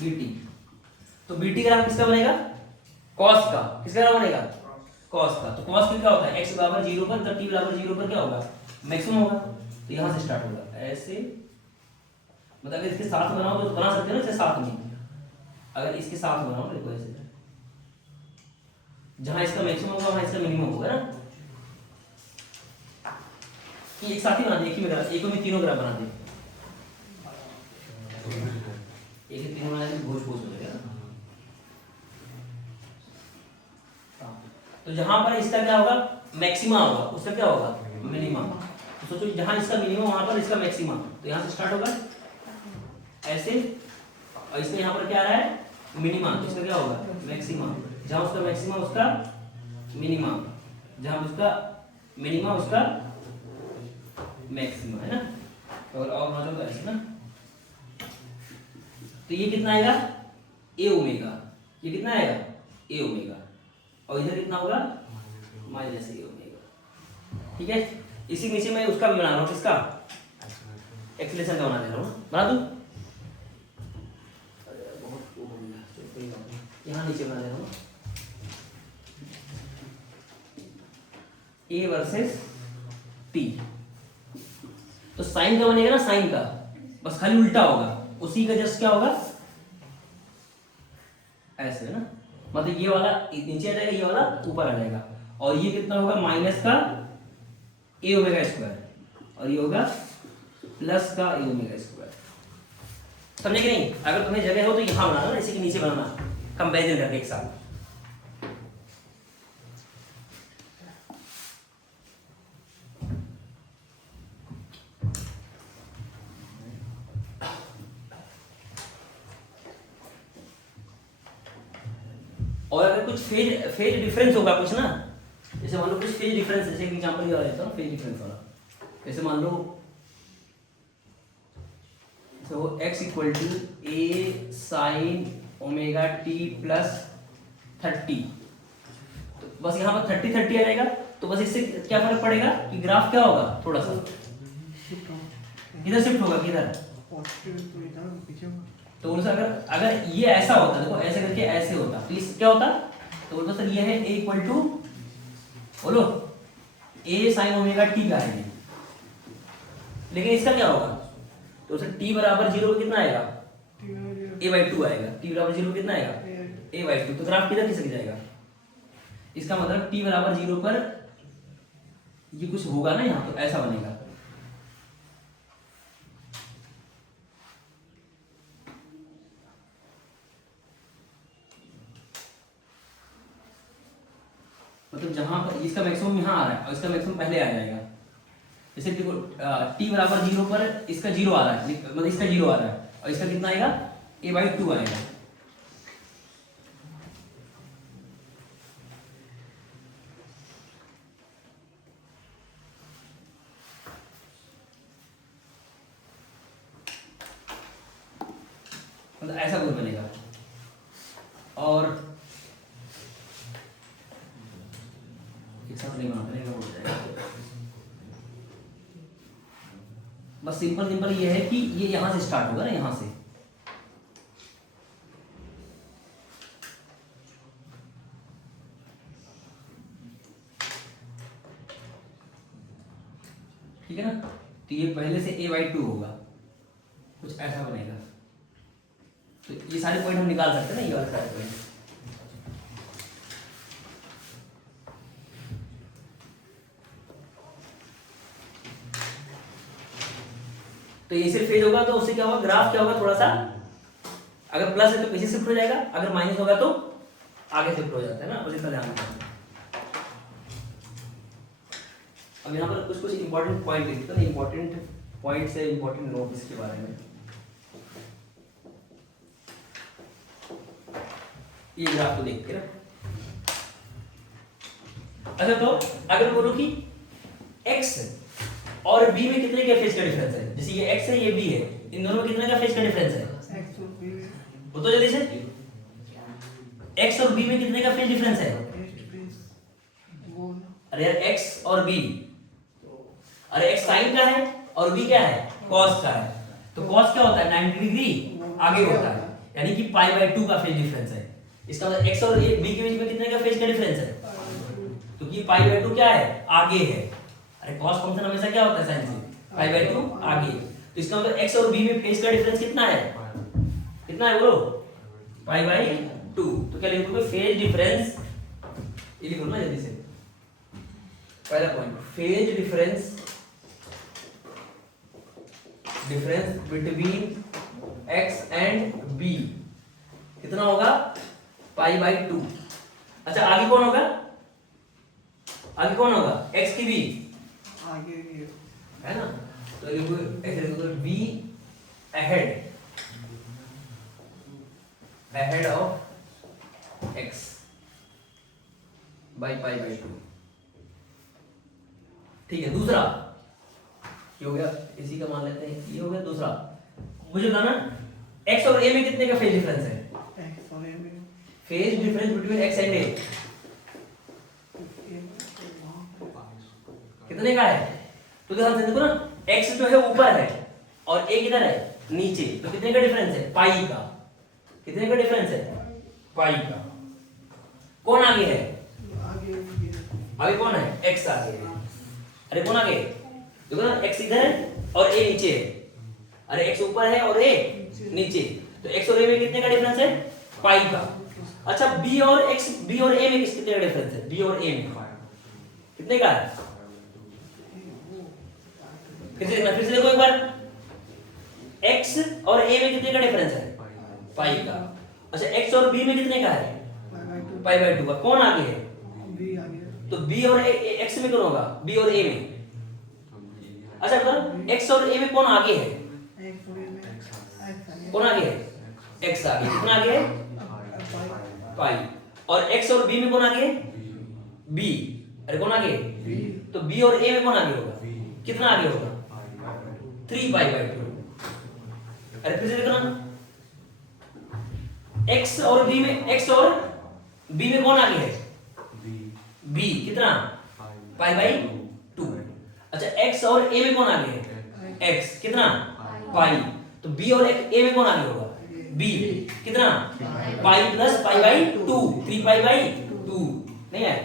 bt तो bt ग्राफ किसका बनेगा cos का किसका ग्राफ बनेगा cos का। तो cos का क्या होता है x बराबर 0 पर जब t बराबर 0 पर क्या होगा मैक्सिमम होगा तो यहाँ से स्टार्ट होगा ऐसे मतलब अगर इसके साथ बनाओ तो बना सकते हो ना इसके साथ में अगर इसके साथ बनाओ देखो ऐसे जहां इसका मैक्सिमम होगा वहां इसका मिनिमम होगा ना कि एक साथ ही बना दे एक ही में एक में तीनों ग्राफ बना दे एक ही तीनों बना दे भोज भोज हो जाएगा। तो जहां पर इसका क्या होगा मैक्सिमा होगा उसका क्या होगा मिनिमा। तो सोचो जहां इसका मिनिमम वहां पर इसका मैक्सिमा तो यहां से स्टार्ट होगा ऐसे और इसमें यहां पर क्या आ रहा है मिनिमा तो इसका क्या होगा मैक्सिमा जहां उसका मैक्सिमा उसका मिनिमा जहां उसका मिनिमा उसका मैक्सिमा है ना। और मतलब ऐसे ना तो ये कितना आएगा ए ओमेगा ये कितना आएगा ए ओमेगा और इधर कितना होगा माइनस ए ओमेगा ठीक है। इसी नीचे मैं उसका भी बना रहा हूँ किसका एक्सीलरेशन का बना दे रहा हूँ बना दूँ यहाँ नीचे बना दे रहा हूँ ए वर्सेस टी। तो साइन का बनेगा ना साइन का बस खाली उल्टा होगा उसी का जस्ट क्या होगा ऐसे ना मतलब ये वाला नीचे आ जाएगा ये वाला ऊपर आ जाएगा और ये कितना होगा माइनस का ए ओमेगा स्क्वायर और ये होगा प्लस का ए ओमेगा स्क्वायर समझे कि नहीं। अगर तुम्हें जगह हो तो यहाँ बनाना ना इसी के नीचे बनाना कंपैरिजन करके एक साथ। और अगर कुछ फेज डिफरेंस होगा कुछ ना जैसे मान लो कुछ फेज डिफरेंस जैसे एग्जांपल ये लेता हूँ फेज डिफरेंस वाला जैसे मान लो तो x equal to a sin omega t plus 30 तो बस यहाँ पर 30 30 आ जाएगा तो बस इससे क्या फर्क पड़ेगा कि ग्राफ क्या होगा थोड़ा सा इधर शिफ्ट होगा किधर तो बोलो सर अगर ये ऐसा होता देखो ऐसे करके ऐसे होता तो इस क्या होता तो बोलो सर ये है a इक्वल टू बोलो a sin ओमेगा t का है लेकिन इसका क्या होगा तो सर t बराबर 0 पे कितना आएगा a/2 आएगा t बराबर 0 पे कितना आएगा a/2 तो ग्राफ किधर खिसक जाएगा। इसका मतलब t बराबर 0 पर ये कुछ होगा ना यहाँ तो ऐसा बनेगा मतलब जहां पर इसका मैक्सिमम यहाँ आ रहा है और इसका मैक्सिमम पहले आ जाएगा जैसे देखो t बराबर 0 पर इसका 0 आ रहा है मतलब इसका 0 आ रहा है और इसका कितना आएगा a/2 आएगा। मतलब ऐसा कुछ बनेगा और एक साथ नहीं बनाते रहेगा हो जाएगा। बस सिंपल सिंपल ये है कि ये यहां से स्टार्ट होगा ना, यहां से ठीक है ना। तो ये पहले से a/2 होगा, कुछ ऐसा बनेगा। तो ये सारे पॉइंट हम निकाल सकते हैं ना, ये वाले सारे पॉइंट। तो ये सिर्फ फेज होगा तो उससे क्या होगा, ग्राफ क्या होगा, थोड़ा सा अगर प्लस है तो पीछे शिफ्ट हो जाएगा, अगर माइनस होगा तो आगे शिफ्ट हो जाता है ना, बस इतना ध्यान रखना। अब यहाँ पर कुछ कुछ इंपॉर्टेंट पॉइंट लिखते हैं ना, इंपॉर्टेंट पॉइंट से इंपॉर्टेंट नोट इसके बारे में। ये ग्राफ को देख के ना, अच्छा तो अगर बोलो कि x और b में कितने का फेज का डिफरेंस है, जैसे ये x है ये b है, इन दोनों में कितने का फेज का डिफरेंस है, X और B में बताओ जल्दी से। x और b में कितने का फेज डिफरेंस है, वो अरे यार x और b, अरे x साइन का है और b क्या है, cos का है। तो cos क्या होता है, 90 डिग्री आगे होता है, यानी कि π/2 का फेज डिफरेंस है। इसका मतलब x और b के बीच में कितने का फेज का डिफरेंस है, तो कि π/2 क्या है, आगे है। अरे cos फंक्शन हमेशा क्या होता है साइन से, π/2 आगे। तो इसका मतलब x और b में फेज का डिफरेंस कितना है, कितना है बोलो, π/2। तो क्या लिखोगे, फेज डिफरेंस, ये लिखो ना जल्दी से, पहला point, phase difference between x and b कितना होगा, π/2। अच्छा आगे कौन होगा, आगे कौन होगा, x की b आगे ये है ना। तो लिखो ऐसे लिखो, b ahead of x by π/2। ठीक है, दूसरा ये हो गया, इसी का मान लेते हैं, ये हो गया दूसरा। मुझे बताना x और a में कितने का फेज डिफरेंस है, X और A में phase difference between x and a कितने का है। तो ध्यान से देखो ना, x जो है ऊपर है और a किधर है, नीचे। तो कितने का डिफरेंस है, पाई का। कितने का डिफरेंस है, पाई का। कौन आगे है, आगे ये अभी कौन है, x आगे है। अरे कौन आगे, देखो ना x इधर है और a नीचे है। अरे x ऊपर है और a नीचे, तो x और a में कितने का डिफरेंस है, पाई का। अच्छा b और a में कितने का डिफरेंस है, b और a में कितने का है, फिर से देखो एक बार, x और a में कितने का डिफरेंस है, पाई का। अच्छा x और b में कितने का है, π/2 का। कौन आगे है, B आगे तो b और x में कौन होगा, b और a में। अच्छा बताओ x और a में कौन आगे है, X और A में X आगे कौन आगे है, x आगे। कितना आगे है, पाई। और x और b में कौन आगे है, b। अरे कौन आगे है, तो b और a में कौन आगे होगा, कितना आगे होगा, 3π/2। अरे फिर से देखो ना, x और b में कौन आगे है, b। कितना, π/2। अच्छा x और a में कौन आगे है, x। कितना, पाई। तो b और a में कौन आगे होगा, b। कितना, पाई प्लस π/2, 3π/2 नहीं है।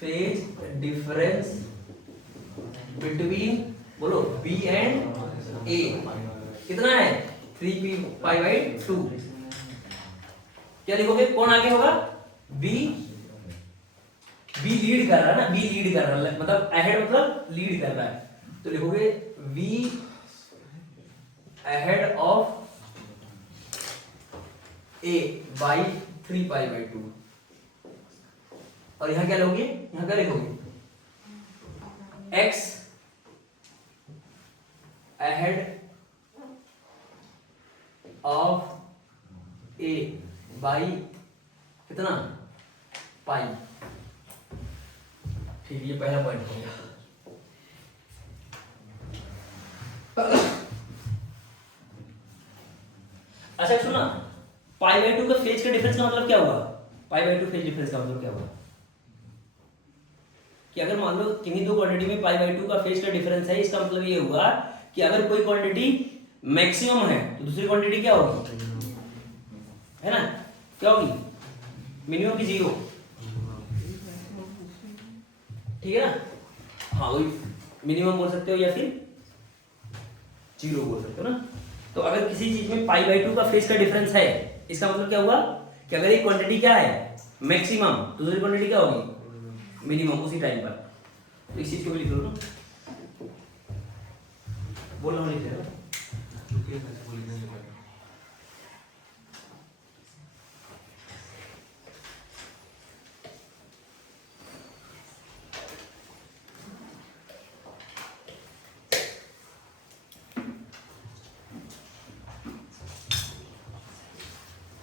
फेज डिफरेंस बिटवीन, बोलो, b एंड a कितना है, 3π/2। क्या लिखोगे, कौन आगे होगा, b लीड कर रहा है ना, b लीड कर रहा है, मतलब अहेड मतलब लीड कर रहा है। तो लिखोगे v ahead of a by 3π/2। और यहां क्या लोगे, यहां क्या लिखोगे, x ahead of a by कितना, पाई। ठीक, ये पहला पॉइंट हो गया। अच्छा सुना, π/2 का फेज का डिफरेंस का मतलब क्या हुआ, π/2 फेज डिफरेंस का मतलब क्या हुआ, कि अगर मान लो किन्हीं दो क्वांटिटी में π/2 का फेज का डिफरेंस है, इसका मतलब ये हुआ कि अगर कोई क्वांटिटी मैक्सिमम है तो दूसरी क्वांटिटी क्या होगी, है ना, क्या होगी, मिनिमम की जीरो, ठीक है ना, हाँ वही मिनिमम बोल सकते हो या फिर जीरो बोल सकते हो ना। तो अगर किसी चीज में π/2 का फेज का डिफरेंस है, इसका मतलब क्या हुआ कि अगर एक क्वांटिटी क्या है मैक्सिमम, तो दूसरी क्वांटिटी क्या होगी मिनिमम उसी टाइम पर। तो इस चीज को भी लिख लो ना, बोलो लिख रहे हो।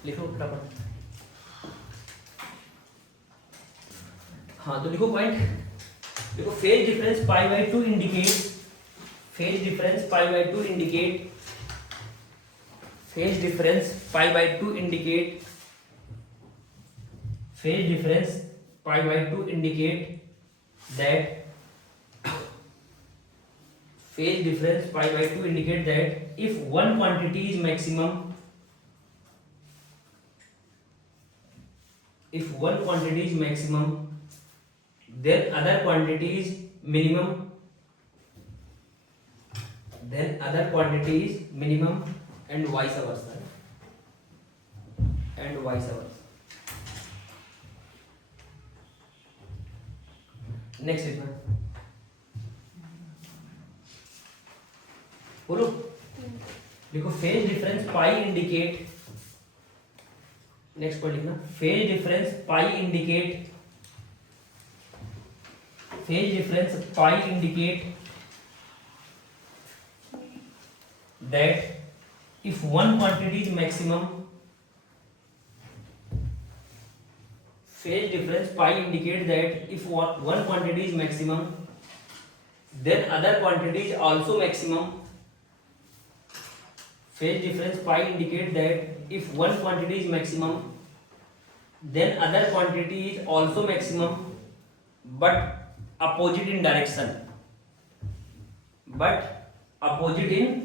लिखो फटाफट। हाँ तो लिखो पॉइंट, देखो phase difference π/2 indicate, phase difference π/2 indicate, phase difference π/2 indicate, phase difference π/2 indicate that, phase difference π/2 indicate that if one quantity is maximum, if one quantity is maximum then other quantity is minimum, then other quantity is minimum and vice versa, and vice versa. Next is बोलो, देखो phase difference pi indicate, next point लिखना, phase difference pi indicate, phase difference pi indicate that if one quantity is maximum, phase difference pi indicate that if one quantity is maximum then other quantity is also maximum, phase difference pi indicate that if one quantity is maximum then other quantity is also maximum but opposite in direction, but opposite in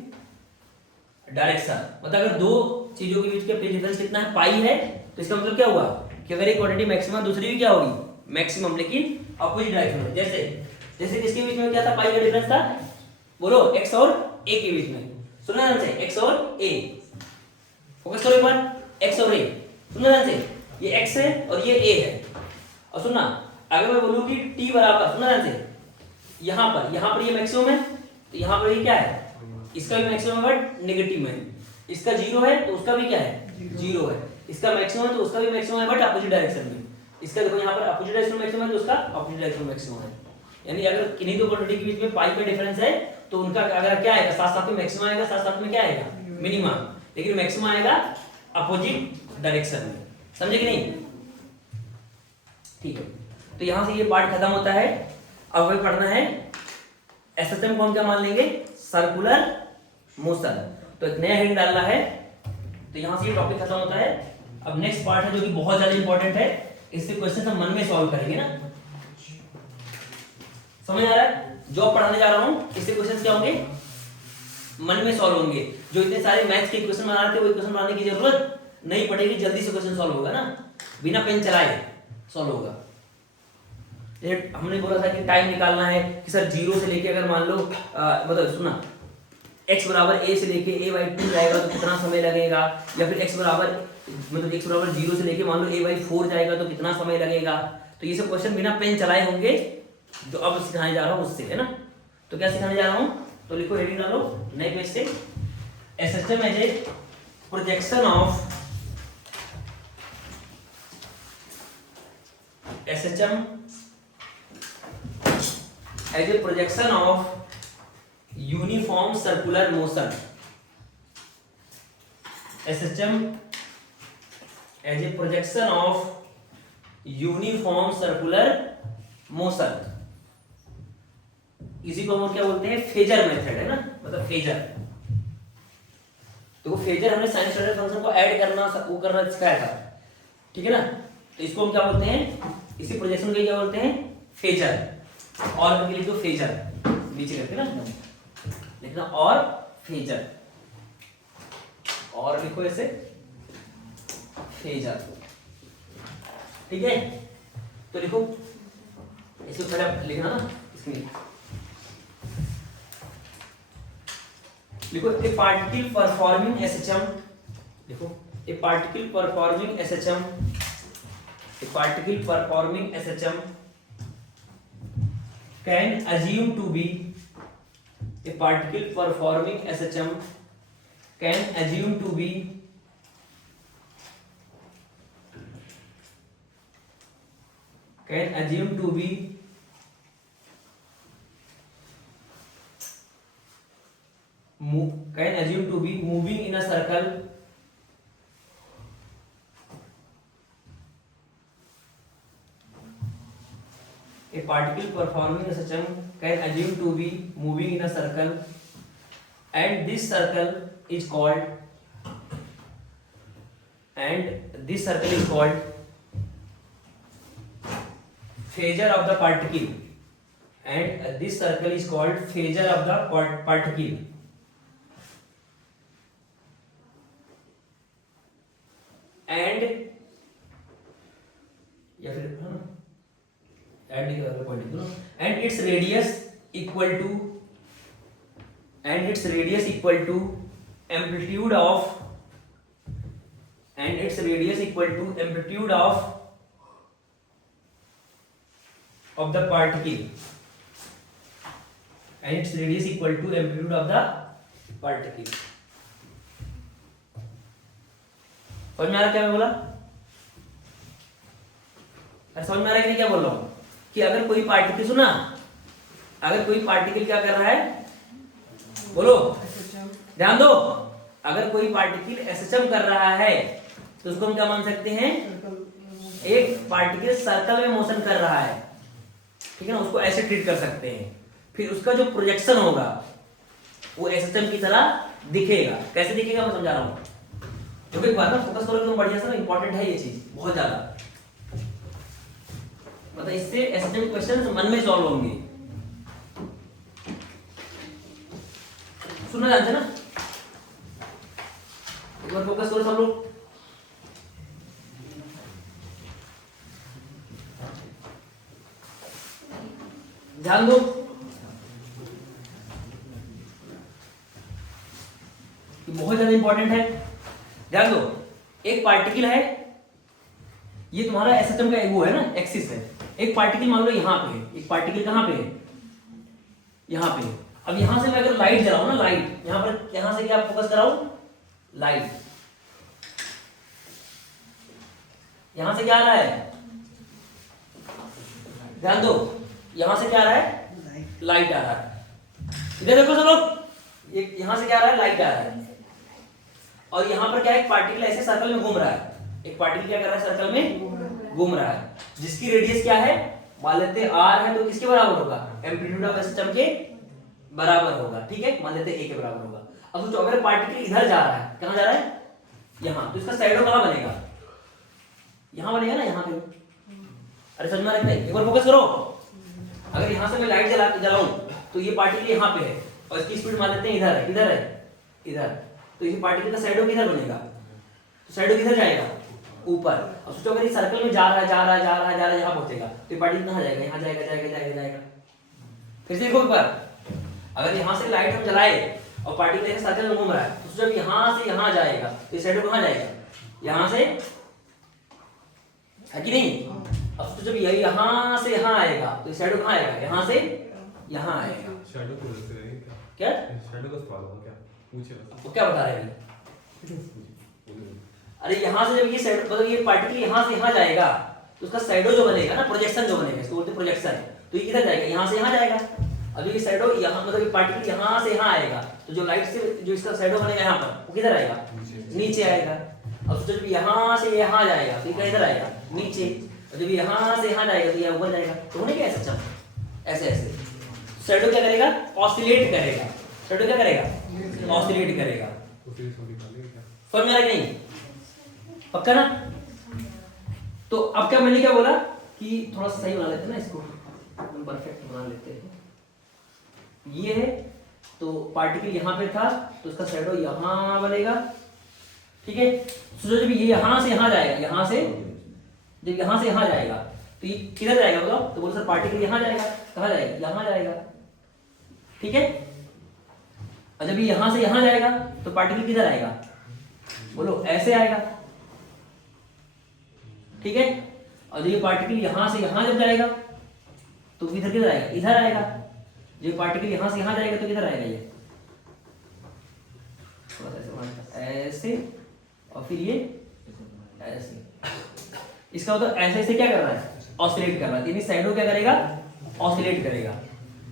direction. मतलब अगर दो चीजों के बीच का फेज डिफरेंस कितना है, पाई है, तो इसका मतलब क्या हुआ कि अगर एक क्वांटिटी मैक्सिमम दूसरी भी क्या होगी मैक्सिमम, लेकिन अपोजिट डायरेक्शन में। जैसे जैसे किसके बीच में क्या था, पाई का डिफरेंस था, बोलो x और a के बीच में, सुनना ध्यान से, x और a, फोकस करो एक बार, x और a, सुनना ध्यान से, ये x है और ये a है। और सुनना अगर मैं बोलूं कि t बराबर, सुनना ध्यान से, यहाँ पर ये मैक्सिमम है, तो यहाँ पर ये क्या है, इसका भी मैक्सिमम है बट नेगेटिव में, इसका जीरो है तो उसका भी क्या है जीरो है, इसका मैक्सिमम है तो उसका भी मैक्सिमम है बट अपोजिट डायरेक्शन में, इसका देखो यहाँ पर अपोजिट डायरेक्शन मैक्सिमम है तो उसका अपोजिट डायरेक्शन मैक्सिमम है। यानी अगर किन्हीं दो क्वांटिटी के बीच में पाई का डिफरेंस है तो उनका अगर क्या आएगा, साथ साथ में मैक्सिमम आएगा, साथ साथ में क्या आएगा मिनिमम, लेकिन मैक्सिमम आएगा अपोजिट डायरेक्शन में, समझे कि नहीं, ठीक है। तो यहाँ से ये पार्ट खत्म होता है। अब हमें पढ़ना है एसएचएम को हम क्या मान लेंगे, सर्कुलर मोशन। तो एक नया हेडिंग डालना है, तो यहां से ये टॉपिक खत्म होता है। अब नेक्स्ट पार्ट है जो कि बहुत ज्यादा इंपॉर्टेंट है, इससे क्वेश्चन हम मन में सॉल्व करेंगे ना, समझ आ रहा है, जो आप पढ़ाने जा रहा हूं इससे क्वेश्चन क्या होंगे, मन में सॉल्व होंगे। जो इतने सारे मैथ्स के क्वेश्चन बना रहे थे वो क्वेश्चन बनाने की जरूरत नहीं पड़ेगी, जल्दी से क्वेश्चन सॉल्व होगा ना, बिना पेन चलाए सॉल्व होगा। हमने बोला था कि टाइम निकालना है कि सर जीरो से लेके अगर मान लो मतलब सुना x बराबर a से लेके a/2 जाएगा तो कितना समय लगेगा, या फिर x बराबर मतलब x बराबर 0 से लेके मान लो a/4 जाएगा तो कितना समय लगेगा। तो ये सब क्वेश्चन बिना पेन चलाए होंगे, जो अब सिखाने जा रहा हूँ उससे, है na। तो क्या सिखाने जा रहा हूँ, तो लिखो हेडिंग डालो नए पेज से, SHM as a projection of, एसएचएम as a projection of uniform circular motion, SHM as a projection of uniform circular motion, इसी को हम क्या बोलते हैं, फेजर मेथड, है ना, मतलब फेजर। तो वो फेजर हमने साइनसॉइडल फंक्शन को ऐड करना वो करना सिखाया था, ठीक है ना। तो इसको हम क्या बोलते हैं, इसी प्रोजेक्शन को क्या बोलते हैं, फेजर। और करके लिख दो फेजर, नीचे करके ना लिखना और फेजर, और लिखो ऐसे फेजर, ठीक है। तो लिखो इसको पहले लिखना ना, इसमें लिखो ए पार्टिकल परफॉर्मिंग एसएचएम, लिखो ए particle performing SHM, A particle performing SHM can assume to be, a particle performing SHM can assume to be moving in a circle a particle performing a SHM can assume to be moving in a circle, and this circle is called phasor of the particle, and this circle is called phasor of the particle, and या फिर and its radius equal to amplitude of the particle, and its radius equal to amplitude of the particle। समझ में आ रहा क्या मैं बोला? समझ में आ रहा है कि क्या बोल रहा हूं? कि अगर कोई पार्टिकल, सुना, अगर कोई पार्टिकल क्या कर रहा है, बोलो, ध्यान दो, अगर कोई पार्टिकल एसएचएम कर रहा है तो उसको हम क्या मान सकते हैं? एक पार्टिकल सर्कल में मोशन कर रहा है, ठीक है ना, उसको ऐसे ट्रीट कर सकते हैं। फिर उसका जो प्रोजेक्शन होगा वो एसएचएम की तरह दिखेगा। कैसे दिखेगा मैं समझा रहा हूँ, क्योंकि एक बात ना फोकस करो एकदम बढ़िया से, इंपॉर्टेंट है ये चीज बहुत ज्यादा, मतलब इससे एसएचएम क्वेश्चंस मन में सॉल्व होंगे। सुनना जानते ना, एक बार फोकस करो सब लोग। ध्यान दो, बहुत ज्यादा इंपॉर्टेंट है, ध्यान दो। एक पार्टिकल है, ये तुम्हारा एसएचएम का एगो है ना, एक्सिस है। एक पार्टिकल मान लो यहाँ पे है, एक पार्टिकल कहाँ पे है? यहाँ पे है। अब यहाँ से मैं अगर लाइट जलाऊं ना, लाइट यहाँ पर, यहाँ से क्या फोकस कराऊं? लाइट। यहाँ से क्या आ रहा है? ध्यान दो, यहाँ से क्या आ रहा है? लाइट आ रहा है। इधर देखो सब लोग, यहाँ से क्या आ रहा है? लाइट आ रहा है। और यहाँ पर क्या है? एक पार्टिकल ऐसे सर्कल में घूम रहा है। एक पार्टिकल क्या कर रहा है? सर्कल में घूम रहा है, जिसकी रेडियस क्या है? मान लेते आर है, तो किसके बराबर होगा? एम्पलीट्यूड ऑफ एसएचएम के बराबर होगा, ठीक है, मान लेते ए के बराबर होगा। अब सोचो अगर पार्टिकल इधर जा रहा है, कहाँ जा रहा है? यहाँ, तो इसका शैडो कहाँ बनेगा? यहाँ बनेगा ना, यहाँ पे। अरे समझ में रखते, एक बार फोकस करो। अगर यहाँ से मैं लाइट जलाऊं तो ये पार्टिकल यहाँ पे है और इसकी स्पीड मान लेते हैं इधर है, किधर है? इधर। तो ये पार्टिकल का शैडो किधर बनेगा? तो शैडो किधर जाएगा? ऊपर। अब सोचो अगर ये सर्कल में जा रहा है, यहाँ पहुंचेगा तो ये पार्टिकल कहाँ जाएगा? यहाँ जाएगा। फिर से देखो एक बार, अगर यहाँ से लाइट हम जलाए और पार्टिकल ऐसे सर्कल में घूम रहा है, तो जब यहाँ से यहाँ जाएगा तो ये शैडो कहाँ जाएगा? यहाँ से, है कि नहीं? अब तो जब ये यहाँ से यहाँ आएगा तो शैडो कहाँ आएगा? यहाँ से यहाँ आएगा। शैडो को क्या? शैडो का सवाल हो क्या? पूछे बस। वो क्या बता रहे हैं? अरे यहाँ से जब ये शैडो, मतलब ये पार्टिकल यहाँ से यहाँ जाएगा तो उसका शैडो जो बनेगा ना, प्रोजेक्शन जो बनेगा, इसको बोलते हैं प्रोजेक्शन। तो ये किधर जाएगा? यहाँ से यहाँ जाएगा। अब ये शैडो यहाँ, मतलब ये पार्टिकल यहाँ से यहाँ आएगा तो जो लाइट से जो इसका शैडो बनेगा यहाँ पर, वो किधर आएगा? नीचे आएगा। अब जब यहाँ से यहाँ जाएगा तो ये किधर आएगा? नीचे। जब यहाँ से यहाँ जाएगा तो ये ऊपर जाएगा। तो होने क्या ऐसा? ऐसे ऐसे शैडो क्या करेगा? ऑसिलेट करेगा। शैडो क्या करेगा? ऑसिलेट करेगा। समझ में आ रहा है नहीं? पक्का ना? तो अब क्या मैंने क्या बोला कि थोड़ा सा सही बना लेते ना इसको, हम परफेक्ट बना लेते हैं। ये है तो पार्टिकल यहाँ पे था तो उसका शैडो यहाँ बनेगा, ठीक है। सोचो जब ये यहाँ से यहाँ जाएगा, यहाँ से जब यहाँ से यहाँ जाएगा तो ये किधर जाएगा बताओ? तो बोलो सर पार्टिकल यहाँ जाएगा, कहाँ जाएगा? यहाँ जाएगा, ठीक है। और जब ये यहाँ से यहाँ जाएगा तो पार्टिकल किधर आएगा? बोलो ऐसे आएगा, ठीक है। और जब ये पार्टिकल यहाँ से यहाँ जब जाएगा तो किधर आएगा? इधर आएगा। जब पार्टिकल यहाँ से यहाँ जाएगा तो किधर आएगा? ये थोड़ा सा ऐसे बनाएगा, ऐसे, और फिर ये ऐसे। इसका मतलब ऐसे ऐसे क्या कर रहा है? ऑसिलेट कर रहा है, यानी शैडो क्या करेगा? ऑसिलेट करेगा,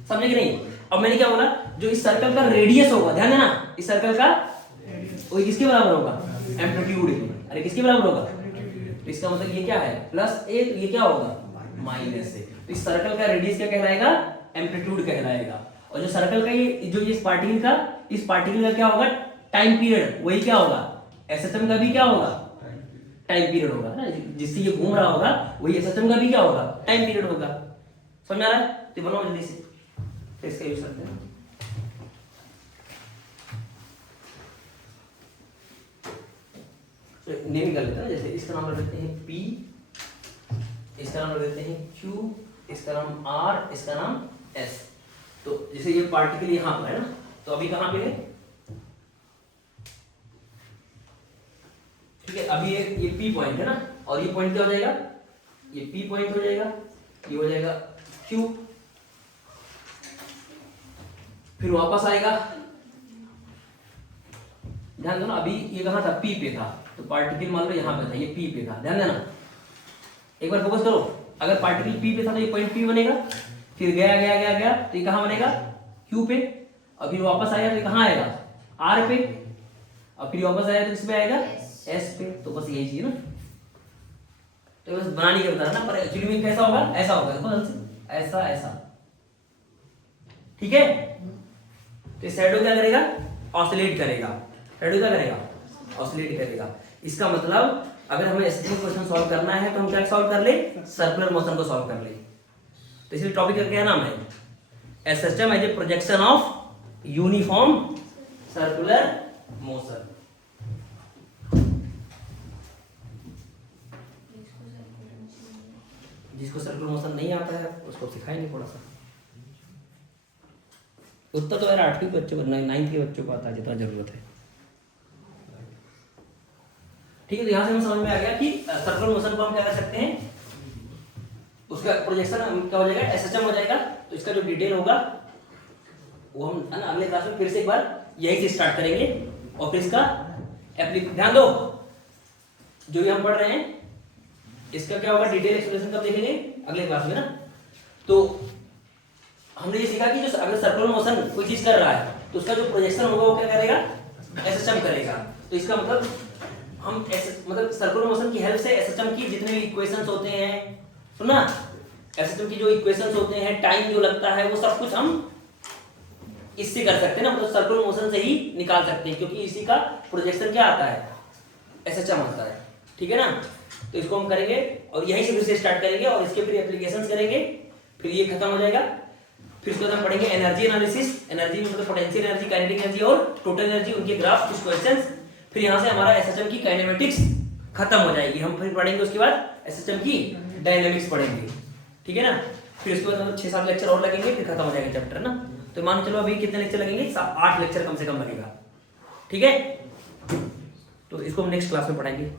समझे कि नहीं? अब मैंने क्या बोला, जो इस सर्कल का रेडियस होगा, ध्यान देना, इस सर्कल का वो किसके बराबर होगा? एम्पलीट्यूड। अरे किसके बराबर होगा? तो इसका मतलब ये क्या है? प्लस ए, तो ये क्या होगा? माइनस ए। तो इस सर्कल का रेडियस क्या कहलाएगा? एम्पलीट्यूड कहलाएगा। और जो सर्कल का ये जो इस पार्टिकल का क्या होगा? टाइम पीरियड, वही क्या होगा? एसएचएम का भी क्या होगा? टाइम पीरियड होगा ना, जिससे ये घूम रहा होगा वही एसएचएम का भी क्या होगा? टाइम पीरियड होगा। समझ आ रहा है? तो बनाओ जल्दी से, तो इसका यूज करते हैं। तो नेम कर लेते हैं, जैसे इसका नाम रख देते हैं P, इसका नाम रख देते हैं Q, इसका नाम R, इसका नाम S। तो जैसे ये पार्टिकल यहाँ पर है ना, तो अभी कहाँ पे है? ठीक है, अभी ये P पॉइंट है ना, और ये पॉइंट क्या हो जाएगा? ये P पॉइंट हो जाएगा, ये हो जाएगा Q, फिर वापस आएगा। ध्यान दो ना, अभी ये कहाँ था? P पे था, तो पार्टिकल मान लो यहाँ पे था, ये P पे था, ध्यान देना, एक बार फोकस करो। अगर पार्टिकल P पे था तो ये पॉइंट P बनेगा, फिर गया गया गया गया तो ये कहाँ बनेगा? Q पे, और फिर वापस आया तो ये कहाँ आएगा? R पे, और फिर वापस आया तो किस पे आएगा? S पे। तो बस यही चीज ना, तो बस बनाने के बता ना, पर एक्चुअली में कैसा होगा? ऐसा होगा, देखो ऐसा ऐसा, ठीक है। तो शैडो क्या करेगा? ऑसिलेट करेगा। शैडो क्या करेगा? ऑसिलेट करेगा। इसका मतलब अगर हमें एसएचएम क्वेश्चन सॉल्व करना है तो हम क्या सॉल्व कर ले? सर्कुलर मोशन को सॉल्व कर ले। तो इसलिए टॉपिक का क्या नाम है? SHM as a projection of uniform circular motion. जिसको सर्कुलर मोशन नहीं आता है उसको सिखाएंगे थोड़ा सा। उतना तो यार 8वीं के बच्चों को, 9th के बच्चों को आता है जितना जरूरत है, ठीक है। तो यहाँ से हमें समझ में आ गया कि सर्कुलर मोशन को हम क्या कर सकते हैं, उसका प्रोजेक्शन क्या हो जाएगा? एसएचएम हो जाएगा। तो इसका जो डिटेल होगा वो हम है ना अगले क्लास में फिर से एक बार यही से स्टार्ट करेंगे, और फिर इसका ध्यान दो, जो भी हम पढ़ रहे हैं इसका क्या होगा? डिटेल एक्सप्लेनेशन कब देखेंगे? अगले क्लास में ना। तो हमने ये सीखा कि जो अगर सर्कुलर मोशन कोई चीज कर रहा है तो उसका जो प्रोजेक्शन होगा वो क्या करेगा? एसएचएम करेगा। तो इसका मतलब हम मतलब सर्कुलर मोशन की हेल्प से एसएचएम की जितने भी इक्वेशंस होते हैं, सुना, एसएचएम की जो इक्वेशंस होते हैं, टाइम जो लगता है, वो सब कुछ हम इससे कर सकते हैं ना, मतलब सर्कुलर मोशन से ही निकाल सकते हैं, क्योंकि इसी का प्रोजेक्शन क्या आता है? एसएचएम आता है, ठीक है ना। तो इसको हम करेंगे और यहीं से फिर से स्टार्ट करेंगे और इसके फिर एप्लीकेशंस करेंगे, फिर ये खत्म हो जाएगा। फिर उसके बाद हम पढ़ेंगे एनर्जी एनालिसिस, एनर्जी मतलब पोटेंशियल एनर्जी, काइनेटिक एनर्जी और टोटल एनर्जी, उनके ग्राफ, कुछ क्वेश्चंस। फिर यहाँ से हमारा एसएचएम की काइनेमेटिक्स खत्म हो जाएगी। हम फिर पढ़ेंगे उसके बाद एसएचएम की डायनामिक्स पढ़ेंगे, ठीक है ना। फिर उसके बाद 6-7 लेक्चर और लगेंगे, फिर खत्म हो जाएगा चैप्टर ना। तो मान चलो अभी कितने लेक्चर लगेंगे? 8 लेक्चर कम से कम लगेगा, ठीक है। तो इसको हम नेक्स्ट क्लास में पढ़ाएंगे।